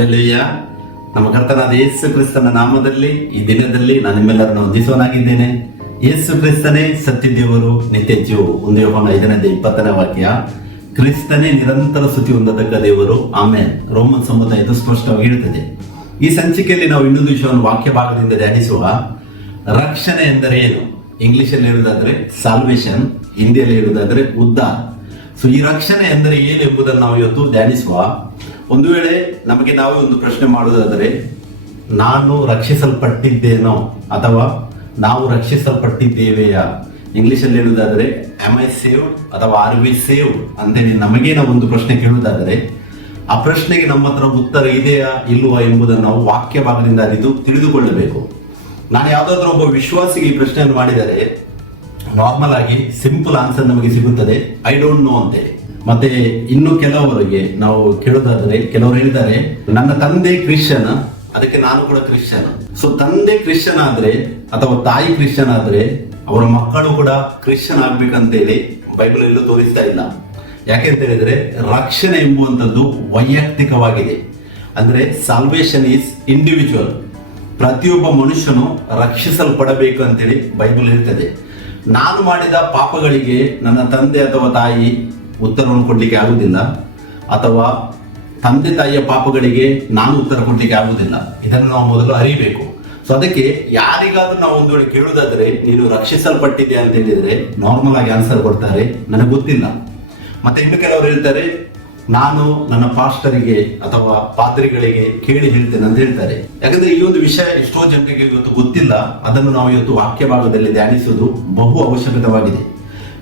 Hallelujah. ನಮ್ಮ ಕರ್ತನಾದ ಯೇಸು ಕ್ರಿಸ್ತನ ನಾಮದಲ್ಲಿ ಈ ದಿನದಲ್ಲಿ ನಾನು ನಿಮ್ಮೆಲ್ಲರನ್ನು ವಂದಿಸುವನಾಗಿದ್ದೇನೆ. ಯೇಸು ಕ್ರಿಸ್ತನೇ ಸತ್ಯ ದೇವರು, ನಿತ್ಯ ಜೀವ. 1 ಯೋಹಾನ 5:20 ವಾಕ್ಯ. ಕ್ರಿಸ್ತನೇ ನಿರಂತರ ಸ್ತುತಿ ಹೊಂದತಕ್ಕ ದೇವರು, ಆಮೇನ್. ರೋಮನ್ 9:5 ಸ್ಪಷ್ಟವಾಗಿ ಹೇಳ್ತದೆ. ಈ ಸಂಚಿಕೆಯಲ್ಲಿ ನಾವು ಇನ್ನೊಂದು ವಿಷಯವನ್ನು ವಾಕ್ಯ ಭಾಗದಿಂದ ಧ್ಯಾನಿಸುವ. ರಕ್ಷಣೆ ಎಂದರೆ ಏನು? ಇಂಗ್ಲಿಷಲ್ಲಿ ಹೇಳುವುದಾದ್ರೆ ಸಾಲ್ವೇಷನ್, ಹಿಂದಿಯಲ್ಲಿ ಹೇಳುವುದಾದ್ರೆ ಉದ್ಧಾರ. ಸೊ ಈ ರಕ್ಷಣೆ ಎಂದರೆ ಏನು ಎಂಬುದನ್ನು ನಾವು ಇವತ್ತು ಧ್ಯಾನಿಸುವ. ಒಂದು ವೇಳೆ ನಮಗೆ ನಾವು ಒಂದು ಪ್ರಶ್ನೆ ಮಾಡುವುದಾದರೆ, ನಾನು ರಕ್ಷಿಸಲ್ಪಟ್ಟಿದ್ದೇನೋ ಅಥವಾ ನಾವು ರಕ್ಷಿಸಲ್ಪಟ್ಟಿದ್ದೇವೆಯಾ? ಇಂಗ್ಲಿಷಲ್ಲಿ ಹೇಳುವುದಾದರೆ ಆಮ್ ಐ ಸೇವ್ಡ್ ಅಥವಾ ಆರ್ ವಿ ಸೇವ್ಡ್ ಅಂತೇಳಿ ನಮಗೆ ನಾವು ಒಂದು ಪ್ರಶ್ನೆ ಕೇಳುವುದಾದರೆ, ಆ ಪ್ರಶ್ನೆಗೆ ನಮ್ಮ ಹತ್ರ ಉತ್ತರ ಇದೆಯಾ ಇಲ್ವಾ ಎಂಬುದನ್ನು ನಾವು ವಾಕ್ಯ ಭಾಗದಿಂದ ಅರಿತು ತಿಳಿದುಕೊಳ್ಳಬೇಕು. ನಾನು ಯಾವುದಾದ್ರೂ ಒಬ್ಬ ವಿಶ್ವಾಸಿಗೆ ಈ ಪ್ರಶ್ನೆಯನ್ನು ಮಾಡಿದರೆ ನಾರ್ಮಲ್ ಆಗಿ ಸಿಂಪಲ್ ಆನ್ಸರ್ ನಮಗೆ ಸಿಗುತ್ತದೆ, ಐ ಡೋಂಟ್ ನೋ ಅಂತೇಳಿ. ಮತ್ತೆ ಇನ್ನು ಕೆಲವರಿಗೆ ನಾವು ಕೇಳೋದಾದ್ರೆ, ಕೆಲವರು ಹೇಳ್ತಾರೆ ನನ್ನ ತಂದೆ ಕ್ರಿಶ್ಚಿಯನ್, ಅದಕ್ಕೆ ನಾನು ಕೂಡ ಕ್ರಿಶ್ಚಿಯನ್. ಸೊ ತಂದೆ ಕ್ರಿಶ್ಚಿಯನ್ ಆದ್ರೆ ಅಥವಾ ತಾಯಿ ಕ್ರಿಶ್ಚಿಯನ್ ಆದ್ರೆ ಅವರ ಮಕ್ಕಳು ಕೂಡ ಕ್ರಿಶ್ಚಿಯನ್ ಆಗ್ಬೇಕಂತೇಳಿ ಬೈಬಲ್ ಎಲ್ಲೂ ತೋರಿಸ್ತಾ ಇಲ್ಲ. ಯಾಕೆಂತ ಹೇಳಿದ್ರೆ ರಕ್ಷಣೆ ಎಂಬುವಂಥದ್ದು ವೈಯಕ್ತಿಕವಾಗಿದೆ. ಅಂದ್ರೆ ಸಾಲ್ವೇಷನ್ ಈಸ್ ಇಂಡಿವಿಜುವಲ್. ಪ್ರತಿಯೊಬ್ಬ ಮನುಷ್ಯನು ರಕ್ಷಿಸಲ್ಪಡಬೇಕು ಅಂತೇಳಿ ಬೈಬಲ್ ಹೇಳ್ತದೆ. ನಾನು ಮಾಡಿದ ಪಾಪಗಳಿಗೆ ನನ್ನ ತಂದೆ ಅಥವಾ ತಾಯಿ ಉತ್ತರವನ್ನು ಕೊಡ್ಲಿಕ್ಕೆ ಆಗುವುದಿಲ್ಲ, ಅಥವಾ ತಂದೆ ತಾಯಿಯ ಪಾಪಗಳಿಗೆ ನಾನು ಉತ್ತರ ಕೊಡ್ಲಿಕ್ಕೆ ಆಗುವುದಿಲ್ಲ. ಇದನ್ನು ನಾವು ಮೊದಲು ಅರಿಬೇಕು. ಸೊ ಅದಕ್ಕೆ ಯಾರಿಗಾದ್ರೂ ನಾವು ಒಂದು ವೇಳೆ ಕೇಳುವುದಾದ್ರೆ, ನೀನು ರಕ್ಷಿಸಲ್ಪಟ್ಟಿದೆ ಅಂತ ಹೇಳಿದ್ರೆ ನಾರ್ಮಲ್ ಆಗಿ ಆನ್ಸರ್ ಕೊಡ್ತಾರೆ, ನನಗೆ ಗೊತ್ತಿಲ್ಲ. ಮತ್ತೆ ಇನ್ನು ಕೆಲವರು ಹೇಳ್ತಾರೆ, ನಾನು ನನ್ನ ಪಾಸ್ಟರಿಗೆ ಅಥವಾ ಪಾದ್ರಿಗಳಿಗೆ ಕೇಳಿ ಹೇಳ್ತೇನೆ ಅಂತ ಹೇಳ್ತಾರೆ. ಯಾಕಂದ್ರೆ ಈ ಒಂದು ವಿಷಯ ಎಷ್ಟೋ ಜನರಿಗೆ ಇವತ್ತು ಗೊತ್ತಿಲ್ಲ. ಅದನ್ನು ನಾವು ಇವತ್ತು ವಾಕ್ಯ ಭಾಗದಲ್ಲಿ ಧ್ಯಾನಿಸುವುದು ಬಹು ಅವಶ್ಯಕವಾಗಿದೆ.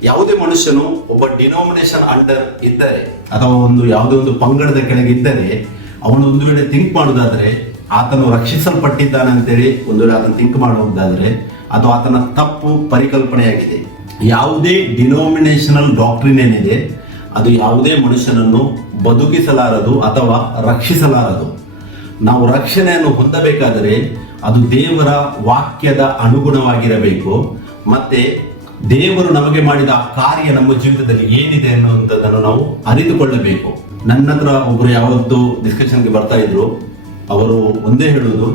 ಯಾವುದೇ ಮನುಷ್ಯನು ಒಬ್ಬ ಡಿನೋಮಿನೇಷನ್ ಅಂಡರ್ ಇದ್ದರೆ ಅಥವಾ ಯಾವುದೇ ಒಂದು ಪಂಗಡದ ಕೆಳಗೆ ಇದ್ದರೆ, ಅವನು ಒಂದು ವೇಳೆ ಥಿಂಕ್ ಮಾಡುವುದಾದ್ರೆ ಆತನು ರಕ್ಷಿಸಲ್ಪಟ್ಟಿದ್ದಾನೆ ಅಂತೇಳಿ ಒಂದು ವೇಳೆ ಆತನು ಥಿಂಕ್ ಮಾಡುವುದಾದ್ರೆ ಅದು ಆತನ ತಪ್ಪು ಪರಿಕಲ್ಪನೆಯಾಗಿದೆ. ಯಾವುದೇ ಡಿನೋಮಿನೇಷನಲ್ ಡಾಕ್ಟ್ರಿನ್ ಏನಿದೆ ಅದು ಯಾವುದೇ ಮನುಷ್ಯನನ್ನು ಬದುಕಿಸಲಾರದು ಅಥವಾ ರಕ್ಷಿಸಲಾರದು. ನಾವು ರಕ್ಷಣೆಯನ್ನು ಹೊಂದಬೇಕಾದರೆ ಅದು ದೇವರ ವಾಕ್ಯದ ಅನುಗುಣವಾಗಿರಬೇಕು. ಮತ್ತೆ ದೇವರು ನಮಗೆ ಮಾಡಿದ ಕಾರ್ಯ ನಮ್ಮ ಜೀವಿತದಲ್ಲಿ ಏನಿದೆ ಅನ್ನುವಂಥದ್ದನ್ನು ನಾವು ಅರಿತುಕೊಳ್ಳಬೇಕು. ನನ್ನ ಹತ್ರ ಒಬ್ರು ಯಾವತ್ತು ಡಿಸ್ಕಷನ್ಗೆ ಬರ್ತಾ ಇದ್ರು. ಅವರು ಒಂದೇ ಹೇಳುವುದು,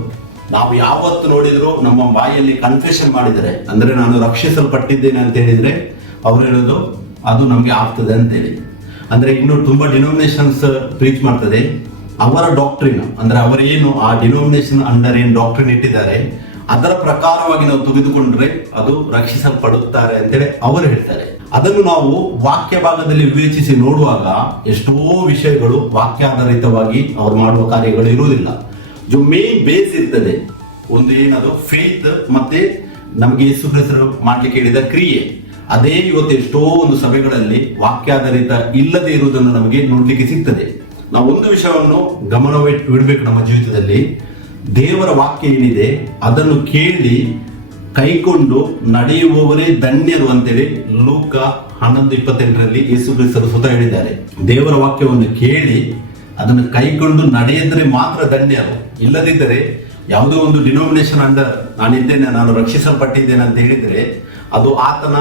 ನಾವು ಯಾವತ್ತು ನೋಡಿದ್ರು ನಮ್ಮ ಬಾಯಲ್ಲಿ ಕನ್ಫೆಷನ್ ಮಾಡಿದರೆ, ಅಂದ್ರೆ ನಾನು ರಕ್ಷಿಸಲ್ಪಟ್ಟಿದ್ದೇನೆ ಅಂತ ಹೇಳಿದ್ರೆ ಅವ್ರು ಹೇಳೋದು ಅದು ನಮ್ಗೆ ಆಗ್ತದೆ ಅಂತೇಳಿ. ಅಂದ್ರೆ ಇನ್ನು ತುಂಬಾ ಡಿನೋಮಿನೇಷನ್ಸ್ ಪ್ರೀಚ್ ಮಾಡ್ತದೆ, ಅವರ ಡಾಕ್ಟ್ರಿನ್ ಅಂದ್ರೆ ಅವರೇನು ಆ ಡಿನೋಮಿನೇಷನ್ ಅಂಡರ್ ಏನ್ ಡಾಕ್ಟ್ರಿನ್ ಇಟ್ಟಿದ್ದಾರೆ ಅದರ ಪ್ರಕಾರವಾಗಿ ನಾವು ತೆಗೆದುಕೊಂಡ್ರೆ ಅದು ರಕ್ಷಿಸಲ್ಪಡುತ್ತಾರೆ ಅಂತೇಳಿ ಅವರು ಹೇಳ್ತಾರೆ. ಅದನ್ನು ನಾವು ವಾಕ್ಯ ಭಾಗದಲ್ಲಿ ವಿವೇಚಿಸಿ ನೋಡುವಾಗ ಎಷ್ಟೋ ವಿಷಯಗಳು ವಾಕ್ಯಾಧಾರಿತವಾಗಿ ಅವ್ರು ಮಾಡುವ ಕಾರ್ಯಗಳು ಇರುವುದಿಲ್ಲ. ಜೊ ಮೇನ್ ಬೇಸ್ ಇರ್ತದೆ, ಒಂದು ಏನದು ಫೇತ್, ಮತ್ತೆ ನಮಗೆ ಯೇಸು ಕ್ರಿಸ್ತರು ಮಾಡ್ಲಿಕ್ಕೆ ಹೇಳಿದ ಕ್ರಿಯೆ. ಅದೇ ಇವತ್ತು ಎಷ್ಟೋ ಒಂದು ಸಭೆಗಳಲ್ಲಿ ವಾಕ್ಯಾಧಾರಿತ ಇಲ್ಲದೆ ಇರುವುದನ್ನು ನಮಗೆ ನೋಡ್ಲಿಕ್ಕೆ ಸಿಗ್ತದೆ. ನಾವು ಒಂದು ವಿಷಯವನ್ನು ಗಮನವಿಡಬೇಕು ನಮ್ಮ ಜೀವಿತದಲ್ಲಿ. ದೇವರ ವಾಕ್ಯ ಏನಿದೆ ಅದನ್ನು ಕೇಳಿ ಕೈಕೊಂಡು ನಡೆಯುವವರೇ ಧನ್ಯರು ಅಂತೇಳಿ ಲೂಕ 11:28 ಯೇಸು ಕ್ರಿಸ್ತರು ಸ್ವತಃ ಹೇಳಿದ್ದಾರೆ. ದೇವರ ವಾಕ್ಯವನ್ನು ಕೇಳಿ ಅದನ್ನು ಕೈಕೊಂಡು ನಡೆಯಿದ್ರೆ ಮಾತ್ರ ಧನ್ಯರು. ಇಲ್ಲದಿದ್ದರೆ ಯಾವುದೋ ಒಂದು ಡಿನೋಮಿನೇಷನ್ ಅಂಡರ್ ನಾನಿದ್ದೇನೆ, ನಾನು ರಕ್ಷಿಸಲ್ಪಟ್ಟಿದ್ದೇನೆ ಅಂತ ಹೇಳಿದ್ರೆ ಅದು ಆತನ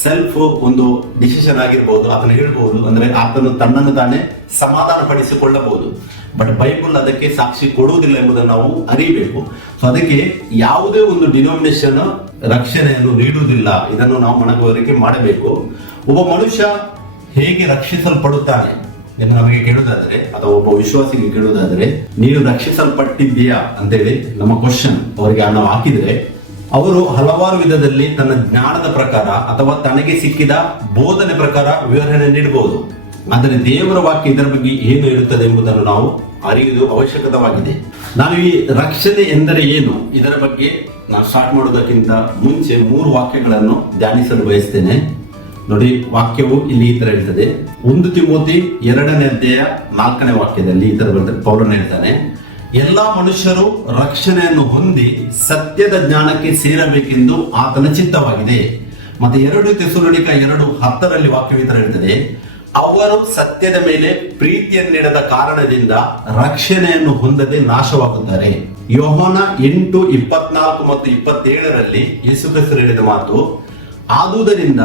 ಸೆಲ್ಫ್ ಒಂದು ಡಿಸಿಷನ್ ಆಗಿರ್ಬೋದು. ಆತನ ಹೇಳ್ಬಹುದು, ಅಂದ್ರೆ ಆತನು ತನ್ನನ್ನು ತಾನೇ ಸಮಾಧಾನ ಪಡಿಸಿಕೊಳ್ಳಬಹುದು. ಬಟ್ ಬೈಬಲ್ ಅದಕ್ಕೆ ಸಾಕ್ಷಿ ಕೊಡುವುದಿಲ್ಲ ಎಂಬುದನ್ನು ನಾವು ಅರಿಬೇಕು. ಸೊ ಅದಕ್ಕೆ ಯಾವುದೇ ಒಂದು ಡಿನೋಮಿನೇಷನ್ ರಕ್ಷಣೆಯನ್ನು ನೀಡುವುದಿಲ್ಲ. ಇದನ್ನು ನಾವು ಮನವರಿಕೆ ಮಾಡಬೇಕು. ಒಬ್ಬ ಮನುಷ್ಯ ಹೇಗೆ ರಕ್ಷಿಸಲ್ಪಡುತ್ತಾನೆ ಎಂದು ನಮಗೆ ಕೇಳುವುದಾದ್ರೆ, ಅಥವಾ ಒಬ್ಬ ವಿಶ್ವಾಸಿಗೆ ಕೇಳುವುದಾದ್ರೆ, ನೀನು ರಕ್ಷಿಸಲ್ಪಟ್ಟಿದ್ದೀಯಾ ಅಂತೇಳಿ ನಮ್ಮ ಕ್ವಶನ್ ಅವರಿಗೆ ನಾವು ಹಾಕಿದ್ರೆ, ಅವರು ಹಲವಾರು ವಿಧದಲ್ಲಿ ತನ್ನ ಜ್ಞಾನದ ಪ್ರಕಾರ ಅಥವಾ ತನಗೆ ಸಿಕ್ಕಿದ ಬೋಧನೆ ಪ್ರಕಾರ ವಿವರಣೆ ನೀಡಬಹುದು. ಆದರೆ ದೇವರ ವಾಕ್ಯ ಇದರ ಬಗ್ಗೆ ಏನು ಹೇಳುತ್ತದೆ ಎಂಬುದನ್ನು ನಾವು ಅರಿಯುವುದು ಅವಶ್ಯಕವಾಗಿದೆ. ನಾನು ಈ ರಕ್ಷಣೆ ಎಂದರೆ ಏನು ಇದರ ಬಗ್ಗೆ ನಾನು ಸ್ಟಾರ್ಟ್ ಮಾಡುವುದಕ್ಕಿಂತ ಮುಂಚೆ 3 ವಾಕ್ಯಗಳನ್ನು ಧ್ಯಾನಿಸಲು ಬಯಸ್ತೇನೆ. ನೋಡಿ, ವಾಕ್ಯವು ಇಲ್ಲಿ ಈ ತರ ಹೇಳ್ತದೆ. 1 ತಿಮೋಥಿ 2:4 ವಾಕ್ಯದಲ್ಲಿ ಈ ತರ ಬರ್ತದೆ. ಪೌಲನು ಹೇಳ್ತಾನೆ, ಎಲ್ಲಾ ಮನುಷ್ಯರು ರಕ್ಷಣೆಯನ್ನು ಹೊಂದಿ ಸತ್ಯದ ಜ್ಞಾನಕ್ಕೆ ಸೇರಬೇಕೆಂದು ಆತನ ಚಿತ್ತವಾಗಿದೆ. ಮತ್ತೆ 2 ಥೆಸಲೋನಿಕ 2:10 ವಾಕ್ಯವು ಈ ತರ ಹೇಳ್ತದೆ, ಅವರು ಸತ್ಯದ ಮೇಲೆ ಪ್ರೀತಿಯನ್ನಿಡದ ಕಾರಣದಿಂದ ರಕ್ಷಣೆಯನ್ನು ಹೊಂದದೆ ನಾಶವಾಗುತ್ತಾರೆ. ಯೋಹಾನ 8:24 ಮತ್ತು 27 ಯೇಸು ಕ್ರಿಸ್ತರು ಹೇಳಿದ ಮಾತು, ಆದುದರಿಂದ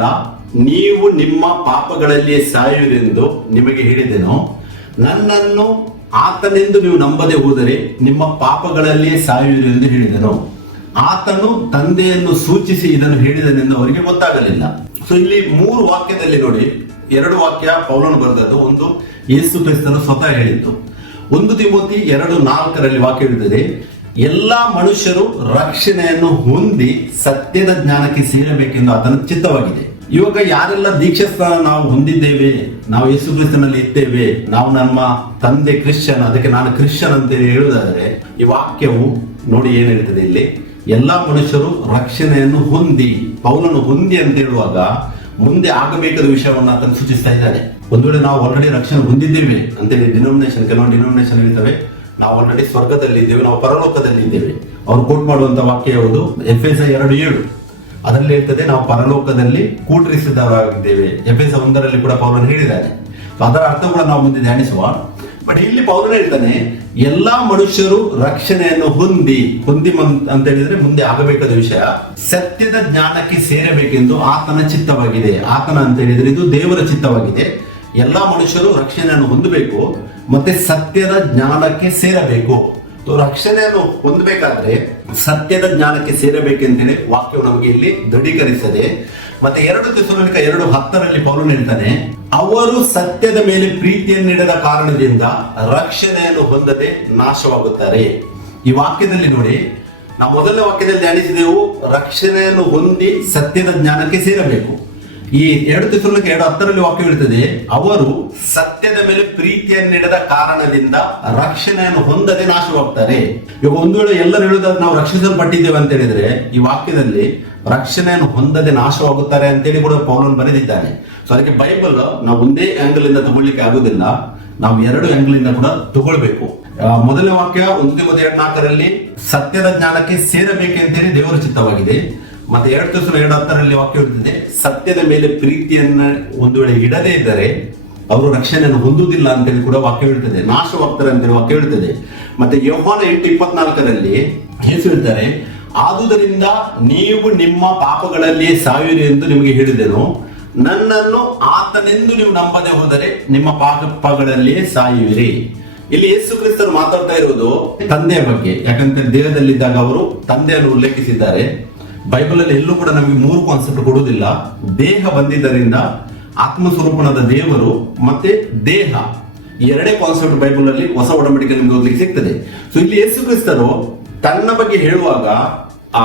ನೀವು ನಿಮ್ಮ ಪಾಪಗಳಲ್ಲಿ ಸಾಯುವಿರೆಂದು ನಿಮಗೆ ಹೇಳಿದೆನೋ, ನನ್ನನ್ನು ಆತನೆಂದು ನೀವು ನಂಬದೆ ಹೋದರೆ ನಿಮ್ಮ ಪಾಪಗಳಲ್ಲಿಯೇ ಸಾಯುವಿರಿ ಎಂದು ಹೇಳಿದನು. ಆತನು ತಂದೆಯನ್ನು ಸೂಚಿಸಿ ಇದನ್ನು ಹೇಳಿದನೆಂದು ಅವರಿಗೆ ಗೊತ್ತಾಗಲಿಲ್ಲ. ಸೊ ಇಲ್ಲಿ 3 ವಾಕ್ಯದಲ್ಲಿ ನೋಡಿ, 2 ವಾಕ್ಯ ಪೌಲನು ಬರೆದದ್ದು, ಒಂದು ಯೇಸು ಕ್ರಿಸ್ತನು ಸ್ವತಃ ಹೇಳಿದ್ದು. 1 ತಿಮೋಥಿ 2:4 ವಾಕ್ಯ ಹೇಳಿದರೆ, ಎಲ್ಲಾ ಮನುಷ್ಯರು ರಕ್ಷಣೆಯನ್ನು ಹೊಂದಿ ಸತ್ಯದ ಜ್ಞಾನಕ್ಕೆ ಸೇರಬೇಕೆಂದು ಆತನ ಚಿತ್ತವಾಗಿದೆ. ಇವಾಗ ಯಾರೆಲ್ಲ ದೀಕ್ಷಾಸ್ಥಾನ ನಾವು ಹೊಂದಿದ್ದೇವೆ, ನಾವು ಯೇಸು ಕ್ರಿಸ್ತನಲ್ಲಿ ಇದ್ದೇವೆ, ನಾವು ನಮ್ಮ ತಂದೆ ಕ್ರಿಶ್ಚಿಯನ್, ಅದಕ್ಕೆ ನಾನು ಕ್ರಿಶ್ಚಿಯನ್ ಅಂತ ಹೇಳುವುದಾದರೆ, ಈ ವಾಕ್ಯವು ನೋಡಿ ಏನ್ ಹೇಳ್ತದೆ ಇಲ್ಲಿ, ಎಲ್ಲಾ ಮನುಷ್ಯರು ರಕ್ಷಣೆಯನ್ನು ಹೊಂದಿ. ಪೌಲನು ಹೊಂದಿ ಅಂತ ಹೇಳುವಾಗ ಮುಂದೆ ಆಗಬೇಕಾದ ವಿಷಯವನ್ನು ಆತನು ಸೂಚಿಸ್ತಾ ಇದ್ದಾನೆ. ಒಂದು ವೇಳೆ ನಾವು ಆಲ್ರೆಡಿ ರಕ್ಷಣೆ ಹೊಂದಿದ್ದೇವೆ ಅಂತೇಳಿ ಕೆಲವೊಂದು ಡಿನೋಮಿನೇಷನ್ ಹೇಳ್ತವೆ, ನಾವು ಆಲ್ರೆಡಿ ಸ್ವರ್ಗದಲ್ಲಿ ಇದ್ದೇವೆ, ನಾವು ಪರಲೋಕದಲ್ಲಿ ಇದ್ದೇವೆ. ಅವ್ರು ಕೋಟ್ ಮಾಡುವಂತ ವಾಕ್ಯ ಯಾವುದು? ಎಫೆಸ 2:7 ಅದರಲ್ಲಿ ಹೇಳ್ತದೆ, ನಾವು ಪರಲೋಕದಲ್ಲಿ ಕೂಡ್ರಿಸಿದವರಾಗಿದ್ದೇವೆ. ಎಫೆಸ 1 ಕೂಡ ಪೌಲನು ಹೇಳಿದ್ದಾನೆ. ಅದರ ಅರ್ಥ ಕೂಡ ನಾವು ಮುಂದೆ ಧ್ಯಾನಿಸುವ. ಬಟ್ ಇಲ್ಲಿ ಪೌಲನು ಹೇಳ್ತಾನೆ, ಎಲ್ಲಾ ಮನುಷ್ಯರು ರಕ್ಷಣೆಯನ್ನು ಹೊಂದಿ ಅಂತ ಹೇಳಿದ್ರೆ ಮುಂದೆ ಆಗಬೇಕಾದ ವಿಷಯ, ಸತ್ಯದ ಜ್ಞಾನಕ್ಕೆ ಸೇರಬೇಕೆಂದು ಆತನ ಚಿತ್ತವಾಗಿದೆ. ಆತನ ಅಂತ ಹೇಳಿದ್ರೆ ಇದು ದೇವರ ಚಿತ್ತವಾಗಿದೆ. ಎಲ್ಲಾ ಮನುಷ್ಯರು ರಕ್ಷಣೆಯನ್ನು ಹೊಂದಬೇಕು, ಮತ್ತೆ ಸತ್ಯದ ಜ್ಞಾನಕ್ಕೆ ಸೇರಬೇಕು. ರಕ್ಷಣೆಯನ್ನು ಹೊಂದಬೇಕಾದ್ರೆ ಸತ್ಯದ ಜ್ಞಾನಕ್ಕೆ ಸೇರಬೇಕೆಂತೇಳಿ ವಾಕ್ಯವು ನಮಗೆ ಇಲ್ಲಿ ದೃಢೀಕರಿಸದೆ. ಮತ್ತೆ 2 ತೆಸಲೋನಿಕ 2:10 ಪೌಲನು ಹೇಳ್ತಾನೆ, ಅವರು ಸತ್ಯದ ಮೇಲೆ ಪ್ರೀತಿಯನ್ನಿಡದ ಕಾರಣದಿಂದ ರಕ್ಷಣೆಯನ್ನು ಹೊಂದದೆ ನಾಶವಾಗುತ್ತಾರೆ. ಈ ವಾಕ್ಯದಲ್ಲಿ ನೋಡಿ, ನಾವು ಮೊದಲನೇ ವಾಕ್ಯದಲ್ಲಿ ಧ್ಯಾನಿಸಿದೆವು, ರಕ್ಷಣೆಯನ್ನು ಹೊಂದಿ ಸತ್ಯದ ಜ್ಞಾನಕ್ಕೆ ಸೇರಬೇಕು. ಈ 2 ತೆಸಲೋನಿಕ 2:10 ವಾಕ್ಯ ಹೇಳ್ತದೆ, ಅವರು ಸತ್ಯದ ಮೇಲೆ ಪ್ರೀತಿಯನ್ನಿಡದ ಕಾರಣದಿಂದ ರಕ್ಷಣೆಯನ್ನು ಹೊಂದದೆ ನಾಶವಾಗ್ತಾರೆ. ಇವಾಗ ಒಂದು ವೇಳೆ ಎಲ್ಲರೂ ಹೇಳುವುದಾದ್ರೆ ನಾವು ರಕ್ಷಿಸಲ್ಪಟ್ಟಿದ್ದೇವೆ ಅಂತ ಹೇಳಿದ್ರೆ, ಈ ವಾಕ್ಯದಲ್ಲಿ ರಕ್ಷಣೆಯನ್ನು ಹೊಂದದೆ ನಾಶವಾಗುತ್ತಾರೆ ಅಂತೇಳಿ ಕೂಡ ಪೌಲನು ಬರೆದಿದ್ದಾನೆ. ಸೊ ಅದಕ್ಕೆ ಬೈಬಲ್ ನಾವು ಒಂದೇ ಆಂಗಲ್ ಇಂದ ತಗೊಳ್ಳಿಕ್ಕೆ ಆಗುದಿಲ್ಲ, ನಾವು 2 ಆಂಗಲ್ ಇಂದ ಕೂಡ ತಗೊಳ್ಬೇಕು. ಮೊದಲನೇ ವಾಕ್ಯ 1 ತಿಮೋಥಿ 2:4 ಸತ್ಯದ ಜ್ಞಾನಕ್ಕೆ ಸೇರಬೇಕೆಂತೇಳಿ ದೇವರ ಚಿತ್ತವಾಗಿದೆ. ಮತ್ತೆ 2 ತೆಸಲೋನಿಕ 2:10 ವಾಕ್ಯ ಹೇಳ್ತಿದೆ, ಸತ್ಯದ ಮೇಲೆ ಪ್ರೀತಿಯನ್ನ ಒಂದು ವೇಳೆ ಇಡದೇ ಇದ್ದರೆ ಅವರು ರಕ್ಷಣೆಯನ್ನು ಹೊಂದುವುದಿಲ್ಲ ಅಂತೇಳಿ ಕೂಡ ವಾಕ್ಯ ಹೇಳ್ತದೆ, ನಾಶವಾಗ್ತಾರೆ ಅಂತೇಳಿ ವಾಕ್ಯ ಹೇಳ್ತದೆ. ಮತ್ತೆ ಯೋಹಾನ 8:24 ಯೇಸು ಹೇಳ್ತಾರೆ, ಆದುದರಿಂದ ನೀವು ನಿಮ್ಮ ಪಾಪಗಳಲ್ಲಿಯೇ ಸಾಯುವಿರಿ ಎಂದು ನಿಮಗೆ ಹೇಳಿದೆನು, ನನ್ನನ್ನು ಆತನೆಂದು ನೀವು ನಂಬದೆ ಹೋದರೆ ನಿಮ್ಮ ಪಾಪಗಳಲ್ಲಿಯೇ ಸಾಯುವಿರಿ. ಇಲ್ಲಿ ಯೇಸು ಕ್ರಿಸ್ತರು ಮಾತಾಡ್ತಾ ಇರುವುದು ತಂದೆಯ ಬಗ್ಗೆ, ಯಾಕಂದ್ರೆ ದೇಹದಲ್ಲಿದ್ದಾಗ ಅವರು ತಂದೆಯನ್ನು ಉಲ್ಲೇಖಿಸಿದ್ದಾರೆ. ಬೈಬಲ್ ಅಲ್ಲಿ ಎಲ್ಲೂ ಕೂಡ ನಮಗೆ 3 ಕಾನ್ಸೆಪ್ಟ್ ಕೊಡುವುದಿಲ್ಲ. ದೇಹ ಬಂದಿದ್ದರಿಂದ ಆತ್ಮಸ್ವರೂಪನಾದ ದೇವರು ಮತ್ತೆ ದೇಹ, ಈ 2 ಕಾನ್ಸೆಪ್ಟ್ ಬೈಬಲ್ ಅಲ್ಲಿ ಹೊಸ ಒಡಂಬಡಿಕೆ ನಿಮ್ಗೆ ಓದಲಿಕ್ಕೆ ಸಿಗ್ತದೆ. ಸೊ ಇಲ್ಲಿ ಯೇಸು ಕ್ರಿಸ್ತರು ತನ್ನ ಬಗ್ಗೆ ಹೇಳುವಾಗ ಆ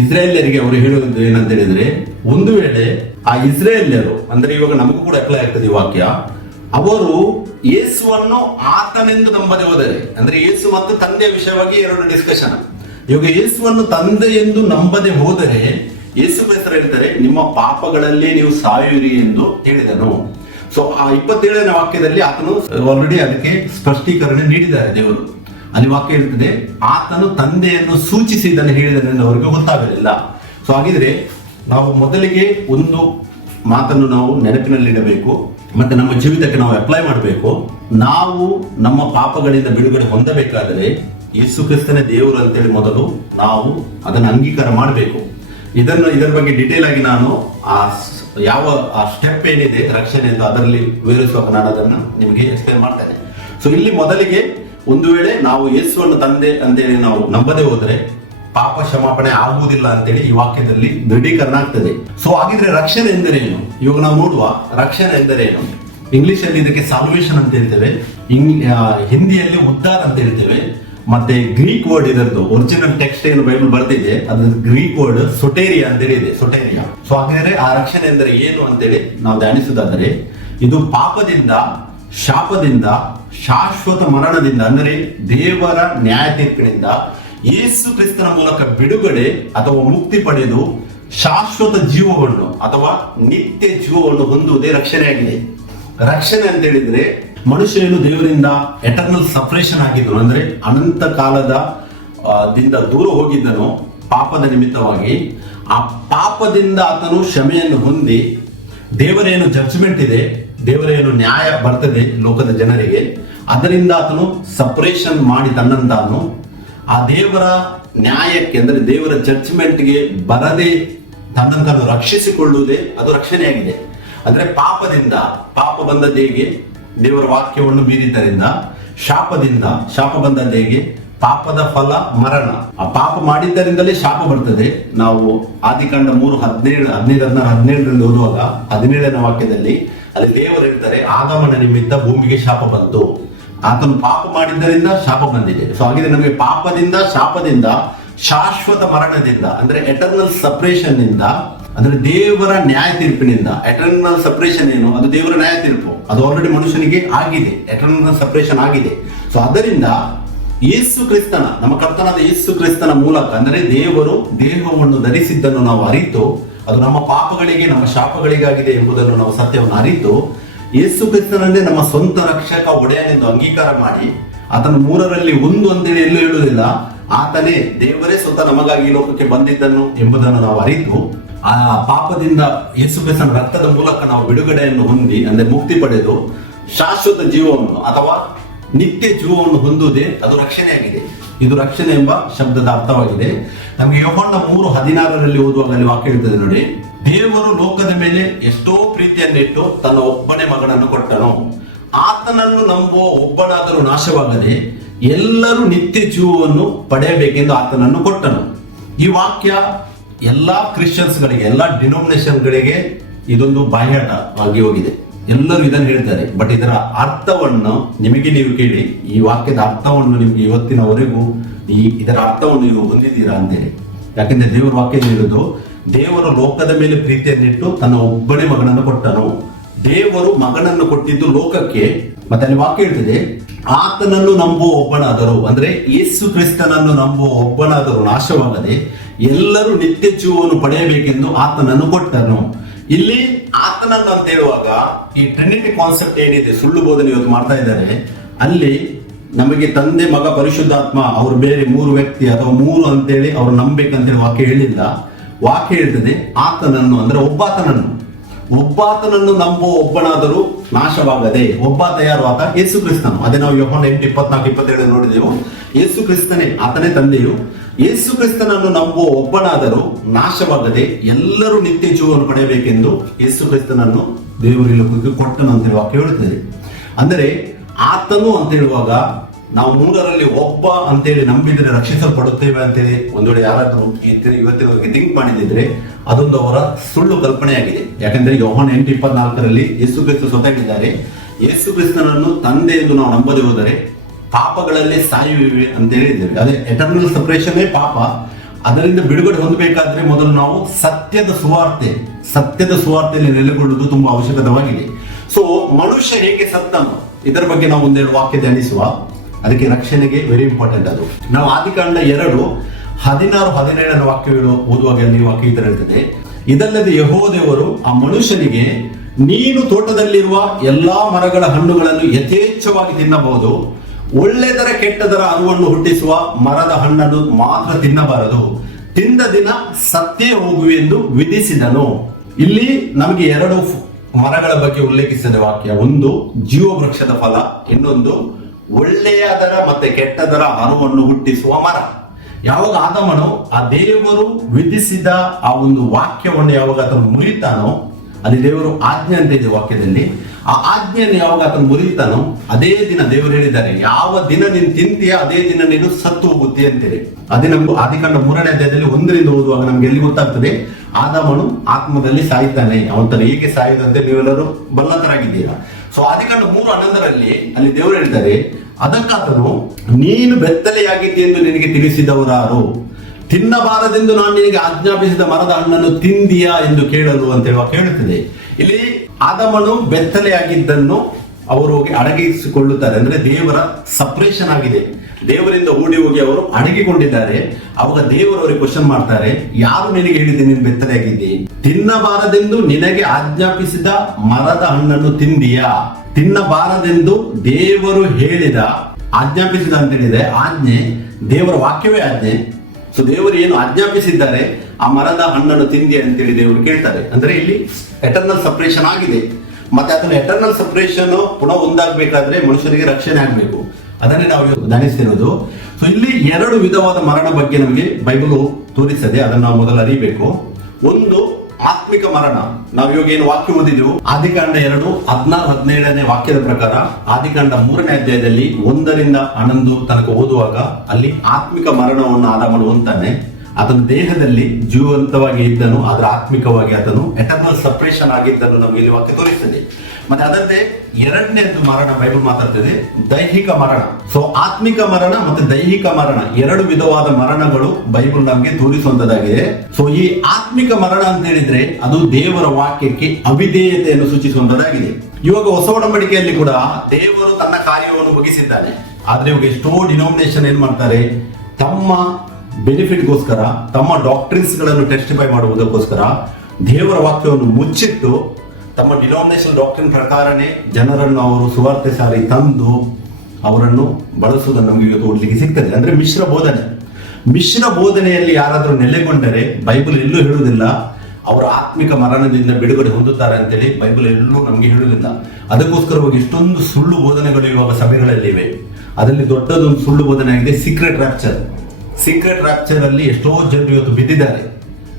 ಇಸ್ರಾಯೇಲ್ಯರಿಗೆ ಅವರು ಹೇಳುವುದು ಏನಂತ ಹೇಳಿದ್ರೆ, ಒಂದು ವೇಳೆ ಆ ಇಸ್ರಾಯೇಲ್ಯರು ಅಂದ್ರೆ ಇವಾಗ ನಮಗೂ ಕೂಡ ಅಪ್ಲೈ ಆಗ್ತದೆ ಈ ವಾಕ್ಯ, ಅವರು ಯೇಸುವನ್ನು ಆತನೆಂದು ನಂಬದೆ ಹೋದರೆ, ಅಂದ್ರೆ ಯೇಸು ಮತ್ತು ತಂದೆಯ ವಿಷಯವಾಗಿ 2 ಡಿಸ್ಕಷನ್. ಇವಾಗ ಯೇಸುವನ್ನು ತಂದೆ ಎಂದು ನಂಬದೆ ಹೋದರೆ ಯೇಸು ಕ್ರಿಸ್ತರು ಹೇಳ್ತಾರೆ, ನಿಮ್ಮ ಪಾಪಗಳಲ್ಲಿ ನೀವು ಸಾಯುವಿರಿ ಎಂದು ಹೇಳಿದನು. ಸೊ ಆ 27ನೇ ವಾಕ್ಯದಲ್ಲಿ ಆತನು ಆಲ್ರೆಡಿ ಅದಕ್ಕೆ ಸ್ಪಷ್ಟೀಕರಣ ನೀಡಿದ್ದಾರೆ ದೇವರು. ಅಲ್ಲಿ ವಾಕ್ಯ ಹೇಳ್ತದೆ, ಆತನು ತಂದೆಯನ್ನು ಸೂಚಿಸಿ ಇದನ್ನು ಹೇಳಿದನೆಂದು ಅವರಿಗೆ ಗೊತ್ತಾಗಲಿಲ್ಲ. ಸೊ ಹಾಗಿದ್ರೆ ನಾವು ಮೊದಲಿಗೆ ಒಂದು ಮಾತನ್ನು ನಾವು ನೆನಪಿನಲ್ಲಿಡಬೇಕು, ಮತ್ತೆ ನಮ್ಮ ಜೀವಿತಕ್ಕೆ ನಾವು ಅಪ್ಲೈ ಮಾಡಬೇಕು. ನಾವು ನಮ್ಮ ಪಾಪಗಳಿಂದ ಬಿಡುಗಡೆ ಹೊಂದಬೇಕಾದರೆ ಯೇಸು ಕ್ರಿಸ್ತನೇ ದೇವರು ಅಂತೇಳಿ ಮೊದಲು ನಾವು ಅದನ್ನು ಅಂಗೀಕಾರ ಮಾಡಬೇಕು. ಇದರ ಬಗ್ಗೆ ಡಿಟೇಲ್ ಆಗಿ ನಾನು ಯಾವ ಸ್ಟೆಪ್ ಏನಿದೆ ರಕ್ಷಣೆ ಅಂತ ಅದರಲ್ಲಿ ವಿವರಿಸುವಾಗ ನಾನು ಅದನ್ನು ನಿಮಗೆ ಎಕ್ಸ್ಪ್ಲೇನ್ ಮಾಡ್ತೇನೆ. ಸೊ ಇಲ್ಲಿ ಮೊದಲಿಗೆ ಒಂದು ವೇಳೆ ನಾವು ಯೇಸುವನ್ನು ತಂದೆ ಅಂತೇಳಿ ನಾವು ನಂಬದೆ ಹೋದರೆ ಪಾಪ ಕ್ಷಮಾಪಣೆ ಆಗುವುದಿಲ್ಲ ಅಂತೇಳಿ ಈ ವಾಕ್ಯದಲ್ಲಿ ದೃಢೀಕರಣ ಆಗ್ತದೆ. ಸೊ ಹಾಗಿದ್ರೆ ರಕ್ಷಣೆ ಎಂದರೇನು? ಇವಾಗ ನಾವು ನೋಡುವ ರಕ್ಷಣೆ ಎಂದರೇನು. ಇಂಗ್ಲಿಷ್ ಅಲ್ಲಿ ಇದಕ್ಕೆ ಸಾಲ್ವೇಷನ್ ಅಂತ ಹೇಳ್ತೇವೆ, ಹಿಂದಿಯಲ್ಲಿ ಉದ್ಧಾರ ಅಂತ ಹೇಳ್ತೇವೆ. ಮತ್ತೆ ಗ್ರೀಕ್ ವರ್ಡ್ ಇದರದ್ದು ಒರಿಜಿನಲ್ ಟೆಕ್ಸ್ಟ್ ಏನು ಬೈಬಲ್ ಬರ್ತಿದೆ ಅದು ಗ್ರೀಕ್ ವರ್ಡ್ ಸೊಟೇರಿಯಾ ಅಂತ ಹೇಳಿದೆ, ಸೊಟೇರಿಯಾ. ಸೊ ಹಾಗಾದ್ರೆ ಆ ರಕ್ಷಣೆ ಎಂದರೆ ಏನು ಅಂತೇಳಿ ನಾವು ಧ್ಯಾನಿಸುವುದಾದರೆ, ಇದು ಪಾಪದಿಂದ, ಶಾಪದಿಂದ, ಶಾಶ್ವತ ಮರಣದಿಂದ ಅಂದರೆ ದೇವರ ನ್ಯಾಯ ತೀರ್ಪಿನಿಂದ ಯೇಸು ಕ್ರಿಸ್ತನ ಮೂಲಕ ಬಿಡುಗಡೆ ಅಥವಾ ಮುಕ್ತಿ ಪಡೆದು ಶಾಶ್ವತ ಜೀವವನ್ನು ಅಥವಾ ನಿತ್ಯ ಜೀವವನ್ನು ಹೊಂದುವುದೇ ರಕ್ಷಣೆಯಾಗಿದೆ. ರಕ್ಷಣೆ ಅಂತ ಹೇಳಿದ್ರೆ ಮನುಷ್ಯನು ದೇವರಿಂದ ಎಟರ್ನಲ್ ಸಪರೇಷನ್ ಆಗಿದ್ದನು, ಅಂದ್ರೆ ಅನಂತ ಕಾಲದ ದಿಂದ ದೂರ ಹೋಗಿದ್ದನು ಪಾಪದ ನಿಮಿತ್ತವಾಗಿ. ಆ ಪಾಪದಿಂದ ಆತನು ಕ್ಷಮೆಯನ್ನು ಹೊಂದಿ, ದೇವರೇನು ಜಡ್ಜ್ಮೆಂಟ್ ಇದೆ, ದೇವರೇನು ನ್ಯಾಯ ಬರ್ತದೆ ಲೋಕದ ಜನರಿಗೆ, ಅದರಿಂದ ಆತನು ಸಪರೇಷನ್ ಮಾಡಿ ತನ್ನಂತಾನು ಆ ದೇವರ ನ್ಯಾಯಕ್ಕೆ ಅಂದ್ರೆ ದೇವರ ಜಡ್ಜ್ಮೆಂಟ್ಗೆ ಬರದೆ ತನ್ನಂತಾನು ರಕ್ಷಿಸಿಕೊಳ್ಳುವುದೇ ಅದು ರಕ್ಷಣೆಯಾಗಿದೆ. ಅಂದ್ರೆ ಪಾಪದಿಂದ, ಪಾಪ ಬಂದದ್ದು ಹೇಗೆ? ದೇವರ ವಾಕ್ಯವನ್ನು ಮೀರಿದ್ದರಿಂದ, ಶಾಪದಿಂದ. ಶಾಪ ಬಂದದ್ದು ಹೇಗೆ? ಪಾಪದ ಫಲ ಮರಣ. ಆ ಪಾಪ ಮಾಡಿದ್ದರಿಂದಲೇ ಶಾಪ ಬರ್ತದೆ. ನಾವು ಆದಿಕಾಂಡ 3:17 ಓದುವಾಗ 17ನೇ ವಾಕ್ಯದಲ್ಲಿ ಅಲ್ಲಿ ದೇವರು ಹೇಳ್ತಾರೆ, ಆದಾಮನ ನಿಮಿತ್ತ ಭೂಮಿಗೆ ಶಾಪ ಬಂತು. ಆತನು ಪಾಪ ಮಾಡಿದ್ದರಿಂದ ಶಾಪ ಬಂದಿದೆ. ಸೊ ಹಾಗೆ ನಮಗೆ ಪಾಪದಿಂದ, ಶಾಪದಿಂದ, ಶಾಶ್ವತ ಮರಣದಿಂದ ಅಂದ್ರೆ ಎಟರ್ನಲ್ ಸಪರೇಷನ್ ನಿಂದ, ಅಂದ್ರೆ ದೇವರ ನ್ಯಾಯ ತೀರ್ಪಿನಿಂದ. ಎಟರ್ನಲ್ ಸಪರೇಷನ್ ಏನು? ಅದು ದೇವರ ನ್ಯಾಯ ತೀರ್ಪು. ಅದು ಆಲ್ರೆಡಿ ಮನುಷ್ಯನಿಗೆ ಆಗಿದೆ, ಎಟರ್ನಲ್ ಸಪರೇಷನ್ ಆಗಿದೆ. ಸೊ ಅದರಿಂದ ಯೇಸು ಕ್ರಿಸ್ತನ, ನಮ್ಮ ಕರ್ತನಾದ ಯೇಸು ಕ್ರಿಸ್ತನ ಮೂಲಕ ಅಂದ್ರೆ ದೇವರು ದೇಹವನ್ನು ಧರಿಸಿದ್ದನ್ನು ನಾವು ಅರಿತು, ಅದು ನಮ್ಮ ಪಾಪಗಳಿಗೆ, ನಮ್ಮ ಶಾಪಗಳಿಗಾಗಿದೆ ಎಂಬುದನ್ನು ನಾವು ಸತ್ಯವನ್ನು ಅರಿತು, ಯೇಸು ಕ್ರಿಸ್ತನನ್ನೇ ನಮ್ಮ ಸ್ವಂತ ರಕ್ಷಕ, ಒಡೆಯನೆಂದು ಅಂಗೀಕಾರ ಮಾಡಿ, ಆತನು 3ರಲ್ಲಿ 1 ಅಂತೇಳಿ ಎಲ್ಲೂ ಹೇಳುವುದಿಲ್ಲ, ಆತನೇ ದೇವರೇ ಸ್ವತಃ ನಮಗಾಗಿ ಈ ಲೋಕಕ್ಕೆ ಬಂದಿದ್ದನ್ನು ಎಂಬುದನ್ನು ನಾವು ಅರಿತು, ಆ ಪಾಪದಿಂದ ಯೇಸು ಕ್ರಿಸ್ತನ ರಕ್ತದ ಮೂಲಕ ನಾವು ಬಿಡುಗಡೆಯನ್ನು ಹೊಂದಿ, ಅಂದ್ರೆ ಮುಕ್ತಿ ಪಡೆದು ಶಾಶ್ವತ ಜೀವವನ್ನು ಅಥವಾ ನಿತ್ಯ ಜೀವವನ್ನು ಹೊಂದುವುದೇ ಅದು ರಕ್ಷಣೆಯಾಗಿದೆ. ಇದು ರಕ್ಷಣೆ ಎಂಬ ಶಬ್ದದ ಅರ್ಥವಾಗಿದೆ. ನಮಗೆ ಯೋಹಾನ 3:16 ಓದುವಾಗ ಅಲ್ಲಿ ವಾಕ್ಯ ಹೇಳ್ತದೆ ನೋಡಿ, ದೇವರು ಲೋಕದ ಮೇಲೆ ಎಷ್ಟೋ ಪ್ರೀತಿಯನ್ನಿಟ್ಟು ತನ್ನ ಒಬ್ಬನೇ ಮಗನನ್ನು ಕೊಟ್ಟನು, ಆತನನ್ನು ನಂಬುವ ಒಬ್ಬನಾದರೂ ನಾಶವಾಗದೆ ಎಲ್ಲರೂ ನಿತ್ಯ ಜೀವವನ್ನು ಪಡೆಯಬೇಕೆಂದು ಆತನನ್ನು ಕೊಟ್ಟನು. ಈ ವಾಕ್ಯ ಎಲ್ಲಾ ಕ್ರಿಶ್ಚಿಯನ್ಸ್ ಗಳಿಗೆ, ಎಲ್ಲಾ ಡಿನೋಮಿನೇಷನ್ ಗಳಿಗೆ ಇದೊಂದು ಬಾಹ್ಯಾಟವಾಗಿ ಹೋಗಿದೆ. ಎಲ್ಲರೂ ಇದನ್ನು ಹೇಳ್ತಾರೆ. ಬಟ್ ಇದರ ಅರ್ಥವನ್ನು ನಿಮಗೆ ನೀವು ಕೇಳಿ, ಈ ವಾಕ್ಯದ ಅರ್ಥವನ್ನು ನಿಮ್ಗೆ ಇವತ್ತಿನವರೆಗೂ ಇದರ ಅರ್ಥವನ್ನು ನೀವು ಹೊಂದಿದ್ದೀರಾ ಅಂತೇಳಿ. ಯಾಕೆಂದ್ರೆ ದೇವರ ವಾಕ್ಯ ಹೇಳುವುದು, ದೇವರು ಲೋಕದ ಮೇಲೆ ಪ್ರೀತಿಯನ್ನಿಟ್ಟು ತನ್ನ ಒಬ್ಬನೇ ಮಗನನ್ನು ಕೊಟ್ಟನು. ದೇವರು ಮಗನನ್ನು ಕೊಟ್ಟಿದ್ದು ಲೋಕಕ್ಕೆ. ಮತ್ತೆ ಅಲ್ಲಿ ವಾಕ್ಯ ಹೇಳ್ತದೆ, ಆತನನ್ನು ನಂಬುವ ಒಬ್ಬನಾದರೂ, ಅಂದ್ರೆ ಯೇಸು ಕ್ರಿಸ್ತನನ್ನು ನಂಬುವ ಒಬ್ಬನಾದರೂ ನಾಶವಾಗದೆ ಎಲ್ಲರೂ ನಿತ್ಯ ಜೀವವನ್ನು ಪಡೆಯಬೇಕೆಂದು ಆತನನ್ನು ಕೊಟ್ಟನು. ಇಲ್ಲಿ ಆತನನ್ನು ಅಂತ ಹೇಳುವಾಗ ಈ ಟ್ರಿನಿಟಿ ಕಾನ್ಸೆಪ್ಟ್ ಏನಿದೆ, ಸುಳ್ಳು ಬೋಧನೆ ಇವತ್ತು ಮಾಡ್ತಾ ಇದ್ದಾರೆ, ಅಲ್ಲಿ ನಮಗೆ ತಂದೆ, ಮಗ, ಪರಿಶುದ್ಧಾತ್ಮ ಅವರು ಬೇರೆ 3 ವ್ಯಕ್ತಿ ಅಥವಾ 3 ಅಂತೇಳಿ ಅವ್ರು ನಂಬೇಕಂತೇಳಿ ವಾಕ್ಯ ಹೇಳಿಲ್ಲ. ವಾಕ್ಯ ಹೇಳ್ತದೆ ಆತನನ್ನು, ಅಂದ್ರೆ ಒಬ್ಬಾತನನ್ನು ನಂಬುವ ಒಬ್ಬನಾದರೂ ನಾಶವಾಗದೆ. ಒಬ್ಬಾತ ಯಾರು? ಆತ ಯೇಸು ಕ್ರಿಸ್ತನು. ಅದೇ ನಾವು ಯೋಹಾನ 8:24-27 ನೋಡಿದೆವು. ಯೇಸು ಕ್ರಿಸ್ತನೇ, ಆತನೇ ತಂದೆಯು. ಯೇಸು ಕ್ರಿಸ್ತನನ್ನು ನಂಬುವ ಒಬ್ಬನಾದರೂ ನಾಶವಾಗದೆ ಎಲ್ಲರೂ ನಿತ್ಯ ಜೀವವನ್ನು ಪಡೆಯಬೇಕೆಂದು ಯೇಸು ಕ್ರಿಸ್ತನನ್ನು ದೇವರ ಲೋಕಕ್ಕೆ ಕೊಟ್ಟನು ಅಂತೇಳಿ ವಾಕ್ಯ ಹೇಳುತ್ತದೆ. ಅಂದರೆ ಆತನು ಅಂತ ಹೇಳುವಾಗ ನಾವು 3ರಲ್ಲಿ ಒಬ್ಬ ಅಂತೇಳಿ ನಂಬಿದ್ರೆ ರಕ್ಷಿಸಲ್ಪಡುತ್ತೇವೆ ಅಂತೇಳಿ ಒಂದು ವೇಳೆ ಯಾರಾದ್ರೂ ಇವತ್ತಿನ ಥಿಂಕ್ ಮಾಡಿದ್ರೆ ಅದೊಂದು ಅವರ ಸುಳ್ಳು ಕಲ್ಪನೆಯಾಗಿದೆ. ಯಾಕಂದ್ರೆ ಯೋಹಾನ 8:24 ಯೇಸು ಕ್ರಿಸ್ತ ಸ್ವತಃ ಹೇಳಿದ್ದಾರೆ, ಯೇಸು ಕ್ರಿಸ್ತನನ್ನು ತಂದೆ ಎಂದು ನಾವು ನಂಬದೆ ಹೋದರೆ ಪಾಪಗಳಲ್ಲಿ ಸಾಯುವಿವೆ ಅಂತ ಹೇಳಿದ್ದೇವೆ. ಅದೇ ಎಟರ್ನಲ್ ಸಪರೇಷನ್ ಪಾಪ. ಅದರಿಂದ ಬಿಡುಗಡೆ ಹೊಂದಬೇಕಾದ್ರೆ ಮೊದಲು ನಾವು ಸತ್ಯದ ಸುವಾರ್ತೆಯಲ್ಲಿ ನೆಲೆಗೊಳ್ಳುವುದು ತುಂಬಾ ಅವಶ್ಯಕವಾಗಿದೆ. ಸೊ ಮನುಷ್ಯ ಹೇಗೆ ಸತ್ತನು, ಇದರ ಬಗ್ಗೆ ನಾವು ಒಂದೆರಡು ವಾಕ್ಯ ಧ್ಯಾನಿಸುವ. ಅದಕ್ಕೆ ರಕ್ಷಣೆಗೆ ವೆರಿ ಇಂಪಾರ್ಟೆಂಟ್. ಅದು ನಾವು ಆದಿಕಾಂಡ 2:16-17 ವಾಕ್ಯಗಳು ಓದುವಾಗ ಅಲ್ಲಿ ವಾಕ್ಯ ಈ ತರ ಹೇಳ್ತದೆ, ಇದಲ್ಲದೆ ಯೆಹೋವ ದೇವರು ಆ ಮನುಷ್ಯನಿಗೆ, ನೀನು ತೋಟದಲ್ಲಿರುವ ಎಲ್ಲಾ ಮರಗಳ ಹಣ್ಣುಗಳನ್ನು ಯಥೇಚ್ಛವಾಗಿ ತಿನ್ನಬಹುದು, ಒಳ್ಳೆದರ ಕೆಟ್ಟದರ ಅರಿವನ್ನು ಹುಟ್ಟಿಸುವ ಮರದ ಹಣ್ಣನ್ನು ಮಾತ್ರ ತಿನ್ನಬಾರದು, ತಿಂದ ದಿನ ಸತ್ತೇ ಹೋಗುವೆ ಎಂದು ವಿಧಿಸಿದನು. ಇಲ್ಲಿ ನಮಗೆ 2 ಮರಗಳ ಬಗ್ಗೆ ಉಲ್ಲೇಖಿಸಿದ ವಾಕ್ಯ. ಒಂದು ಜೀವ ವೃಕ್ಷದ ಫಲ, ಇನ್ನೊಂದು ಒಳ್ಳೆಯದರ ಮತ್ತೆ ಕೆಟ್ಟದರ ಅರಿವನ್ನು ಹುಟ್ಟಿಸುವ ಮರ. ಯಾವಾಗ ಆದಾಮನು ಆ ದೇವರು ವಿಧಿಸಿದ ಆ ಒಂದು ವಾಕ್ಯವನ್ನು ಯಾವಾಗ ಆತನು ಮುರಿತಾನೋ, ಅಲ್ಲಿ ದೇವರು ಆಜ್ಞೆ ಅಂತ ಇದೆ ವಾಕ್ಯದಲ್ಲಿ, ಆ ಆಜ್ಞೆಯನ್ನು ಯಾವಾಗ ಆತನು ಮುರಿತಾನೋ ಅದೇ ದಿನ ದೇವರು ಹೇಳಿದ್ದಾರೆ, ಯಾವ ದಿನ ನೀನು ತಿಂತೀಯ ಅದೇ ದಿನ ನೀನು ಸತ್ತು ಹೋಗುತ್ತೀಯ ಅಂತೇಳಿ. ಅದೇ ನಮ್ಗೆ ಆದಿಕಾಂಡ 3ನೇ ಅಧ್ಯಾಯದಲ್ಲಿ 1ರಿಂದ ಓದುವಾಗ ನಮ್ಗೆ ಎಲ್ಲಿ ಗೊತ್ತಾಗ್ತದೆ, ಆದಾಮನು ಆತ್ಮದಲ್ಲಿ ಸಾಯ್ತಾನೆ. ಅವನ ಹೇಗೆ ಸಾಯುದಂತೆ ನೀವೆಲ್ಲರೂ ಬಲ್ಲತರಾಗಿದ್ದೀರಾ. ಸೊ ಆದಿಕಾಂಡ 3:11 ಅಲ್ಲಿ ದೇವರು ಹೇಳ್ತಾರೆ, ಅದಕ್ಕಾತನು, ನೀನು ಬೆತ್ತಲೆಯಾಗಿದ್ದೆ ಎಂದು ನಿನಗೆ ತಿಳಿಸಿದವರಾರು, ತಿನ್ನಬಾರದೆಂದು ನಾನು ನಿನಗೆ ಆಜ್ಞಾಪಿಸಿದ ಮರದ ಹಣ್ಣನ್ನು ತಿಂದಿಯಾ ಎಂದು ಕೇಳಲು ಅಂತ ಹೇಳುವ ಕೇಳುತ್ತದೆ. ಇಲ್ಲಿ ಆದಾಮನು ಬೆತ್ತಲೆಯಾಗಿದ್ದನ್ನು ಅವರು ಹೋಗಿ ಅಡಗಿಸಿಕೊಳ್ಳುತ್ತಾರೆ. ಅಂದ್ರೆ ದೇವರ ಸಪರೇಷನ್ ಆಗಿದೆ, ದೇವರಿಂದ ಓಡಿ ಹೋಗಿ ಅವರು ಅಡಗಿಕೊಂಡಿದ್ದಾರೆ. ಅವಾಗ ದೇವರು ಅವರಿಗೆ ಕ್ವಶನ್ ಮಾಡ್ತಾರೆ, ಯಾರು ನಿನಗೆ ಹೇಳಿದೆ ನೀನು ಬೆತ್ತಲೆಯಾಗಿದ್ದಿ? ತಿನ್ನಬಾರದೆಂದು ನಿನಗೆ ಆಜ್ಞಾಪಿಸಿದ ಮರದ ಹಣ್ಣನ್ನು ತಿಂದಿಯಾ? ತಿನ್ನಬಾರದೆಂದು ದೇವರು ಹೇಳಿದ, ಆಜ್ಞಾಪಿಸಿದ ಅಂತ ಹೇಳಿದೆ. ಆಜ್ಞೆ ದೇವರ ವಾಕ್ಯವೇ ಆಜ್ಞೆ. ಸೊ ದೇವರು ಏನು ಆಜ್ಞಾಪಿಸಿದ್ದಾರೆ ಆ ಮರದ ಹಣ್ಣನ್ನು ತಿಂದಿ ಅಂತೇಳಿ ದೇವರು ಕೇಳ್ತಾರೆ. ಅಂದ್ರೆ ಇಲ್ಲಿ ಎಟರ್ನಲ್ ಸಪರೇಷನ್ ಆಗಿದೆ. ಮತ್ತೆ ಅದನ್ನ ಎಟರ್ನಲ್ ಸಪರೇಷನ್ ಪುನಃ ಒಂದಾಗಬೇಕಾದ್ರೆ ಮನುಷ್ಯರಿಗೆ ರಕ್ಷಣೆ ಆಗ್ಬೇಕು. ಅದನ್ನೇ ನಾವು ಧ್ಯಾನಿಸ್ತಿರೋದು. ಸೊ ಇಲ್ಲಿ 2 ವಿಧವಾದ ಮರಣ ಬಗ್ಗೆ ನಮಗೆ ಬೈಬಲ್ ತೋರಿಸದೆ, ಅದನ್ನು ನಾವು ಮೊದಲು ಅರಿಬೇಕು. ಒಂದು ಆತ್ಮಿಕ ಮರಣ. ನಾವು ಇವಾಗ ಏನು ವಾಕ್ಯ ಓದಿದೆವು, ಆದಿಕಾಂಡ 2:16-17 ವಾಕ್ಯದ ಪ್ರಕಾರ ಆದಿಕಾಂಡ 3ನೇ ಅಧ್ಯಾಯದಲ್ಲಿ 1-11 ತನಕ ಓದುವಾಗ ಅಲ್ಲಿ ಆತ್ಮಿಕ ಮರಣವನ್ನು ಆದಾಮನು ಹೊಂತಾನೆ. ಆತನ ದೇಹದಲ್ಲಿ ಜೀವಂತವಾಗಿ ಇದ್ದನು, ಆದ್ರೆ ಆತ್ಮಿಕವಾಗಿ ಆತನು ಎಟರ್ನಲ್ ಸಪರೇಷನ್ ಆಗಿದ್ದನು ನಮಗೆ ಇಲ್ಲಿ ವಾಕ್ಯ ತೋರಿಸ್ತದೆ. ಮತ್ತೆ ಅದರಂತೆ ಎರಡನೇದು ಮರಣ ಬೈಬಲ್ ಮಾತಾಡ್ತದೆ, ದೈಹಿಕ ಮರಣ. ಸೊ ಆತ್ಮಿಕ ಮರಣ ಮತ್ತೆ ದೈಹಿಕ ಮರಣ ಎರಡು ವಿಧವಾದ ಮರಣಗಳು ಬೈಬಲ್ ನಮಗೆ ತೋರಿಸುವಂತದ್ದಾಗಿದೆ. ಸೊ ಈ ಆತ್ಮಿಕ ಮರಣ ಅಂತ ಹೇಳಿದ್ರೆ ಅದು ದೇವರ ವಾಕ್ಯಕ್ಕೆ ಅವಿಧೇಯತೆಯನ್ನು ಸೂಚಿಸುವಂತದ್ದಾಗಿದೆ. ಇವಾಗ ಹೊಸ ಒಡಂಬಡಿಕೆಯಲ್ಲಿ ಕೂಡ ದೇವರು ತನ್ನ ಕಾರ್ಯವನ್ನು ಮುಗಿಸಿದ್ದಾನೆ. ಆದ್ರೆ ಇವಾಗ ಎಷ್ಟೋ ಡಿನಾಮಿನೇಷನ್ ಏನ್ ಮಾಡ್ತಾರೆ, ತಮ್ಮ ಬೆನಿಫಿಟ್ಗೋಸ್ಕರ, ತಮ್ಮ ಡಾಕ್ಟ್ರಿನ್ಸ್ ಗಳನ್ನು ಟೆಸ್ಟಿಫೈ ಮಾಡುವುದಕ್ಕೋಸ್ಕರ ದೇವರ ವಾಕ್ಯವನ್ನು ಮುಚ್ಚಿಟ್ಟು ತಮ್ಮ ಡಿನಾಮಿನೇಷನ್ ಡಾಕ್ಟ್ರಿನ್ ಪ್ರಕಾರನೇ ಜನರನ್ನು ಅವರು ಸುವಾರ್ತೆ ಸಾರಿ ತಂದು ಅವರನ್ನು ಬಳಸುವುದನ್ನು ನಮಗೆ ಇವತ್ತು ಓದಲಿಕ್ಕೆ ಸಿಗ್ತದೆ. ಅಂದ್ರೆ ಮಿಶ್ರ ಬೋಧನೆಯಲ್ಲಿ ಯಾರಾದರೂ ನೆಲೆಗೊಂಡರೆ ಬೈಬಲ್ ಎಲ್ಲೂ ಹೇಳುವುದಿಲ್ಲ ಅವರು ಆತ್ಮಿಕ ಮರಣದಿಂದ ಬಿಡುಗಡೆ ಹೊಂದುತ್ತಾರೆ ಅಂತೇಳಿ ಬೈಬಲ್ ಎಲ್ಲೂ ನಮಗೆ ಹೇಳುವುದಿಲ್ಲ. ಅದಕ್ಕೋಸ್ಕರವಾಗಿ ಎಷ್ಟೊಂದು ಸುಳ್ಳು ಬೋಧನೆಗಳು ಇವಾಗ ಸಭೆಗಳಲ್ಲಿ ಇವೆ. ಅದರಲ್ಲಿ ದೊಡ್ಡದೊಂದು ಸುಳ್ಳು ಬೋಧನೆ ಆಗಿದೆ ಸೀಕ್ರೆಟ್ ರ್ಯಾಪ್ಚರ್ ಅಲ್ಲಿ ಎಷ್ಟೋ ಜನರು ಇವತ್ತು ಬಿದ್ದಿದ್ದಾರೆ.